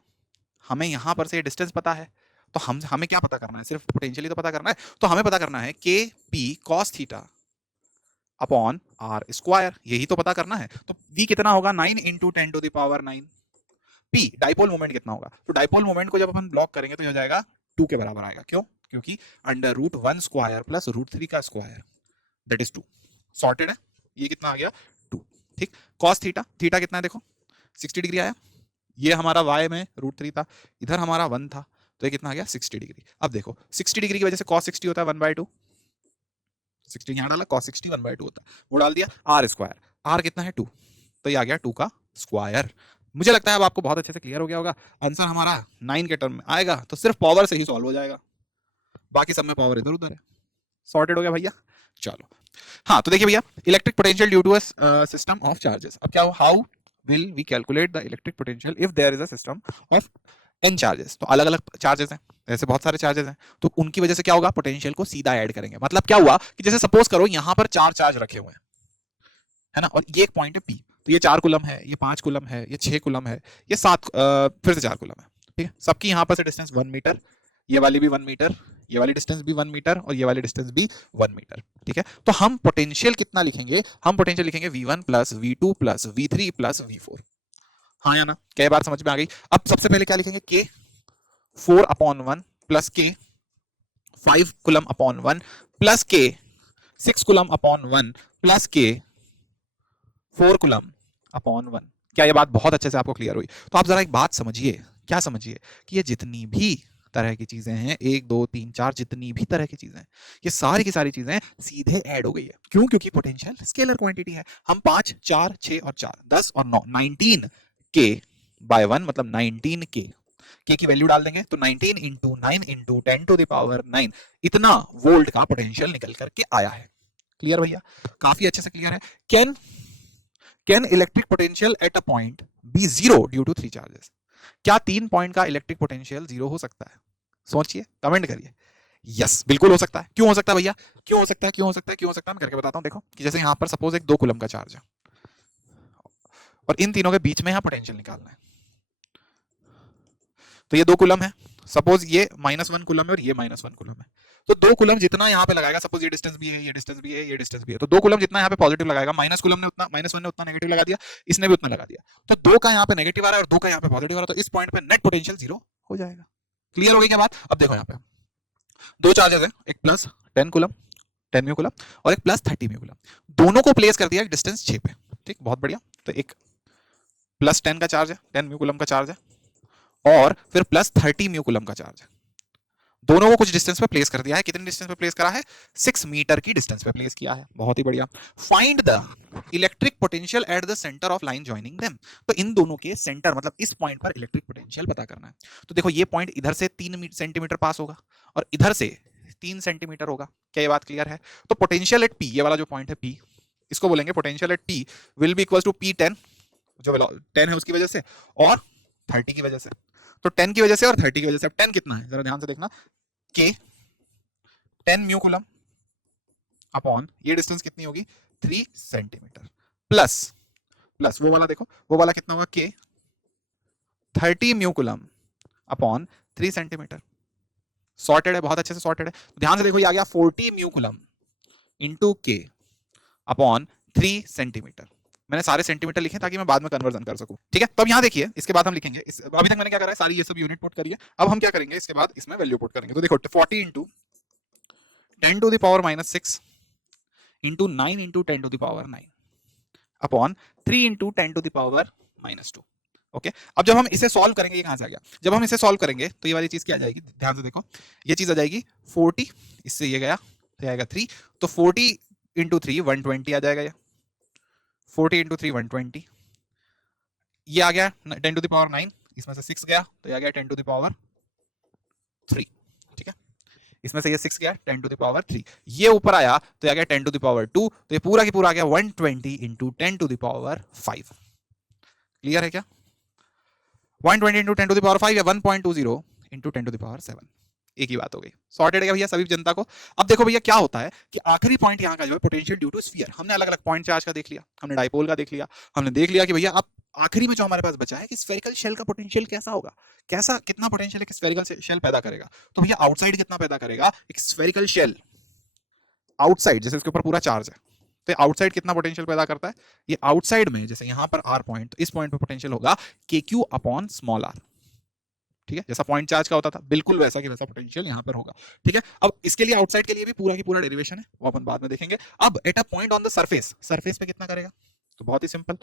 हमें यहां पर से डिस्टेंस पता है, तो हमें क्या पता करना है, सिर्फ पोटेंशियली तो पता करना है, तो हमें पता करना है K P cos theta upon R square, यही तो पता करना है। तो v कितना होगा, 9 इंटू 10⁹। p डाइपोल मोमेंट कितना होगा, तो डाइपोल मोमेंट को जब अपन ब्लॉक करेंगे तो हो जाएगा 2 के बराबर आएगा। क्यों, क्योंकि √1 स्क्वायर प्लस √3 का स्क्वायर दैट इज 2। सॉर्टेड है, ये कितना आ गया 2। ठीक, कॉस थीटा, थीटा कितना है देखो 60 डिग्री आया, ये हमारा y में √3 था, इधर हमारा 1 था, तो ये कितना आ गया 60 डिग्री। अब देखो 60 डिग्री की वजह से cos 60 होता है 1/2, 60 यहाँ डाला, cos 60 1/2 होता है, वो डाल दिया, आर स्क्वायर, आर कितना है 2, तो ये आ गया 2 का स्क्वायर। मुझे लगता है अब आपको बहुत अच्छे से क्लियर हो गया होगा, आंसर हमारा 9 के टर्म में आएगा, तो सिर्फ पावर से ही सॉल्व हो जाएगा, बाकी सब में पावर इधर उधर है। सॉर्टेड हो गया भैया। चलो हाँ, तो देखिए भैया electric potential due to a system of charges. अब क्या हो, how will we calculate the electric potential if there is a system of n charges. तो अलग अलग चार्जेस हैं, ऐसे बहुत सारे चार्जेस हैं, तो उनकी वजह से क्या होगा, पोटेंशियल को सीधा ऐड करेंगे। मतलब क्या हुआ कि जैसे सपोज करो यहां पर 4 चार्ज रखे हुए हैं, है ना, और ये एक पॉइंट है P, तो ये 4 कूलम है, ये 5 कूलम है, ये 6 कूलम है, ये 7 फिर से 4 कूलम है। ठीक है, सबकी यहाँ पर से डिस्टेंस 1 मीटर, ये वाली भी 1 मीटर, ये वाली डिस्टेंस भी 1 मीटर और ये वाली डिस्टेंस भी 1 मीटर। ठीक है, तो हम पोटेंशियल कितना लिखेंगे? हम पोटेंशियल लिखेंगे V1 plus V2 plus V3 plus V4। हाँ या ना? कई बार समझ में आ गई। अब सबसे पहले क्या लिखेंगे? K 4/1 plus K 5 coulomb upon 1 plus K 6 coulomb upon 1 plus K 4 coulomb upon 1। क्या ये बात बहुत अच्छे से आपको क्लियर हुई? तो आप जरा एक बात समझिए, क्या समझिए कि ये जितनी भी तरह की चीजें हैं, 1 2 3 4 जितनी भी तरह की चीजें हैं, ये सारी की सारी चीजें सीधे ऐड हो गई है। क्यों? क्योंकि पोटेंशियल स्केलर क्वांटिटी है। हम 5 4 6 और 4 10 और 9 19 K बाय 1 मतलब 19 K की वैल्यू डाल देंगे तो 19 into 9 into 10 to the power 9 इतना वोल्ट का पोटेंशियल निकल करके आया है। क्लियर भैया? काफी अच्छे से क्लियर है। Can electric potential at a point be zero due to 3 charges? क्या 3 पॉइंट का इलेक्ट्रिक पोटेंशियल जीरो हो सकता है? सोचिए, कमेंट करिए। यस, बिल्कुल हो सकता है। क्यों हो सकता है भैया? क्यों हो सकता है? क्यों हो सकता है? क्यों हो सकता है? मैं करके बताता हूं। देखो कि जैसे यहां पर सपोज एक 2 कूलम का चार्ज है और इन तीनों के बीच में यहां पोटेंशियल निकालना है। तो ये 2 कूलम है, सपोज ये -1 कूलम है और ये -1 कूलम है। तो 2 कूलम जितना यहाँ पे लगाएगा, सपोज ये डिस्टेंस भी है, ये डिस्टेंस भी है, ये डिस्टेंस भी है, तो 2 कूलम जितना यहाँ पे पॉजिटिव लगाएगा, माइनस कूलम ने उतना, -1 ने उतना नेगेटिव लगा दिया, इसने भी उतना लगा दिया। तो 2 का यहाँ पे नेगेटिव आ रहा है और 2 का यहाँ पे पॉजिटिव आ रहा है, तो इस पॉइंट पे नेट पोटेंशियल जीरो हो जाएगा। क्लियर हो गई क्या बात? अब देखो यहाँ पे 2 चार्जेस है, एक प्लस 10 कूलम 10 म्यू कूलम और एक प्लस 30 म्यू कूलम। दोनों को प्लेस कर दिया डिस्टेंस 6 पे। ठीक, बहुत बढ़िया। तो एक प्लस 10 का चार्ज है, 10 म्यू कूलम का चार्ज है और फिर प्लस 30 म्यू कूलम का चार्ज है। दोनों को कुछ डिस्टेंस पे प्लेस कर दिया है। कितने डिस्टेंस पे प्लेस करा है? 6 मीटर की डिस्टेंस पे प्लेस किया है। बहुत ही बढ़िया। Find the electric potential at the centre of line joining them. तो इन दोनों के सेंटर मतलब इस पॉइंट पर इलेक्ट्रिक पोटेंशियल पता करना है। तो देखो ये पॉइंट इधर से 3 सेंटीमीटर पास होगा और इधर से 3 सेंटीमीटर होगा। क्या ये बात क्लियर है? तो पोटेंशियल एट P, ये वाला जो पॉइंट है P, इसको बोलेंगे potential at P will be equal to P10, जो 10 है उसकी वजह से और 30 की वजह से। तो 10 की वजह से और 30 की वजह से। अब 10 कितना है जरा ध्यान से देखना, K 10 म्यू कूलम अपॉन ये डिस्टेंस कितनी होगी? 3 सेंटीमीटर प्लस प्लस वो वाला देखो, वो वाला कितना होगा? K 30 mu coulomb upon 3 centimetre. Sorted है, बहुत अच्छे से सॉर्टेड है। तो ध्यान से देखो, ये आ गया 40 mu coulomb into K upon 3 centimetre. मैंने सारे सेंटीमीटर लिखे ताकि मैं बाद में कन्वर्जन कर सकूं। ठीक है, तो अब यहां देखिए, इसके बाद हम लिखेंगे अभी तक मैंने क्या करा है, सारी ये सब यूनिट पुट करिए। अब हम क्या करेंगे, इसके बाद इसमें वैल्यू पुट करेंगे। तो देखो 40 into 10 to the power -6 into 9 into 10 to the power 9 upon 3 into 10 to the power -2। Okay, अब जब हम इसे सॉल्व करेंगे, ये कहां से आ गया? जब हम इसे सॉल्व करेंगे तो ये वाली चीज क्या आ जाएगी? ध्यान से देखो, ये चीज आ जाएगी 40, इससे ये गया तो आएगा 3, तो 40 इंटू 3 120 आ जाएगा। ये 40 इंटू 3 120, ये आ गया 10 टू द पावर 9, इसमें से 6 गया तो ये आ गया 10 टू द पावर 3। ठीक है, इसमें से ये 6 गया 10 टू द पावर 3, ये ऊपर आया तो ये आ गया 10 टू द पावर 2, तो ये पूरा की पूरा आ गया 120 into 10 to the power 5। Clear है क्या? 120 इंटू 10 टू द पावर 5 या 1.20 इंटू 10 टू द पावर 7। एक ही बात हो गई। सॉर्टेड है भैया सभी जनता को? अब देखो भैया क्या होता है कि आखिरी पॉइंट यहाँ का जो है पोटेंशियल ड्यू टू स्फीयर, हमने अलग अलग पॉइंट चार्ज का देख लिया, हमने डाइपोल का देख लिया, हमने देख लिया कि भैया अब आखिरी में जो हमारे पास बचा है कि स्फेरिकल शेल का पोटेंशियल कैसा होगा, कैसा कितना पोटेंशियल एक स्फेरिकल शेल पैदा करेगा। तो भैया आउटसाइड कितना पैदा करेगा एक स्फेरिकल शेल? आउटसाइड जैसे इसके ऊपर पूरा चार्ज है तो आउटसाइड कितना पोटेंशियल पैदा करता है? ये आउटसाइड में जैसे यहाँ पर आर पॉइंट, तो इस पॉइंट पे पोटेंशियल होगा KQ अपॉन स्मॉल r। ठीक है, जैसा पॉइंट चार्ज का होता था बिल्कुल वैसा की वैसा पोटेंशियल यहाँ पर होगा। ठीक है, अब इसके लिए आउटसाइड के लिए भी पूरा की पूरा डेरिवेशन है, वो अपन बाद में देखेंगे। अब at a point on the surface, surface पे कितना करेगा? तो बहुत ही सिंपल,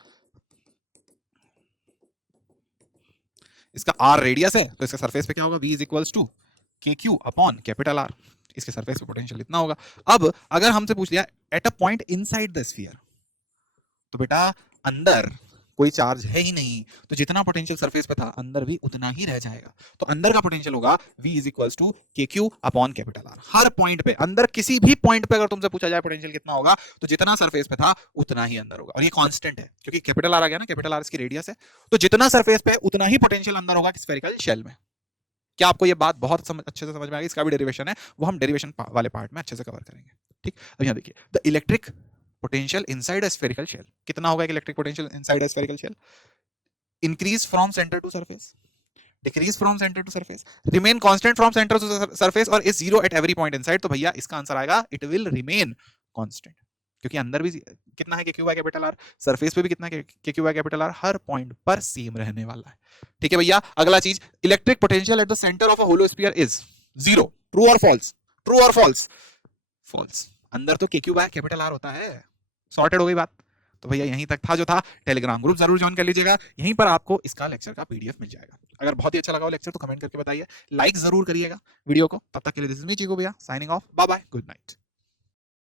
इसका r रेडियस है तो इसका सरफेस पे क्या होगा? V is equals to KQ upon capital R। इसके सरफेस पे पोटेंशियल इतना होगा। अब अगर हमसे पूछ लिया at a point inside the sphere, तो बेटा अंदर कोई चार्ज है ही नहीं, तो जितना पोटेंशियल सरफेस पे था अंदर भी उतना ही रह जाएगा। तो अंदर का पोटेंशियल होगा V is equals to KQ upon capital R। हर पॉइंट पे, अंदर किसी भी पॉइंट पे अगर तुमसे पूछा जाए पोटेंशियल कितना होगा, तो जितना सरफेस पे था उतना ही अंदर होगा। और ये कांस्टेंट है क्योंकि कैपिटल R आ गया ना, कैपिटल R इसकी रेडियस है, तो जितना सरफेस पे उतना ही पोटेंशियल अंदर होगा स्फेरिकल शेल में। क्या आपको ये बात बहुत अच्छे से समझ में आ गई? इसका भी डेरिवेशन है, वो हम डेरिवेशन वाले पार्ट में अच्छे से कवर करेंगे। ठीक, अब यहाँ देखिए, the electric potential inside a spherical shell, कितना होगा electric potential inside a spherical shell? Increase from centre to surface, decrease from centre to surface, remain constant from centre to surface और is zero at every point inside. तो भैया इसका answer आएगा it will remain constant, क्योंकि अंदर भी कितना है Q by capital R, surface पे भी कितना है क्यू बाय कैपिटल आर, हर पॉइंट पर सेम रहने वाला है। ठीक है भैया, अगला चीज, electric potential at the centre of a hollow sphere is zero, true और फॉल्स? ट्रू और फॉल्स? फॉल्स। अंदर तो क्यू बाय कैपिटल आर होता है। सॉर्टेड हो गई बात। तो भैया यहीं तक था जो था। टेलीग्राम ग्रुप जरूर ज्वाइन कर लीजिएगा, यहीं पर आपको इसका लेक्चर का पीडीएफ मिल जाएगा। अगर बहुत ही अच्छा लगा हो लेक्चर तो कमेंट करके बताइए, लाइक जरूर करिएगा वीडियो को। तब तक के लिए दिस इज मी चीकू भैया, signing off, bye bye, good night.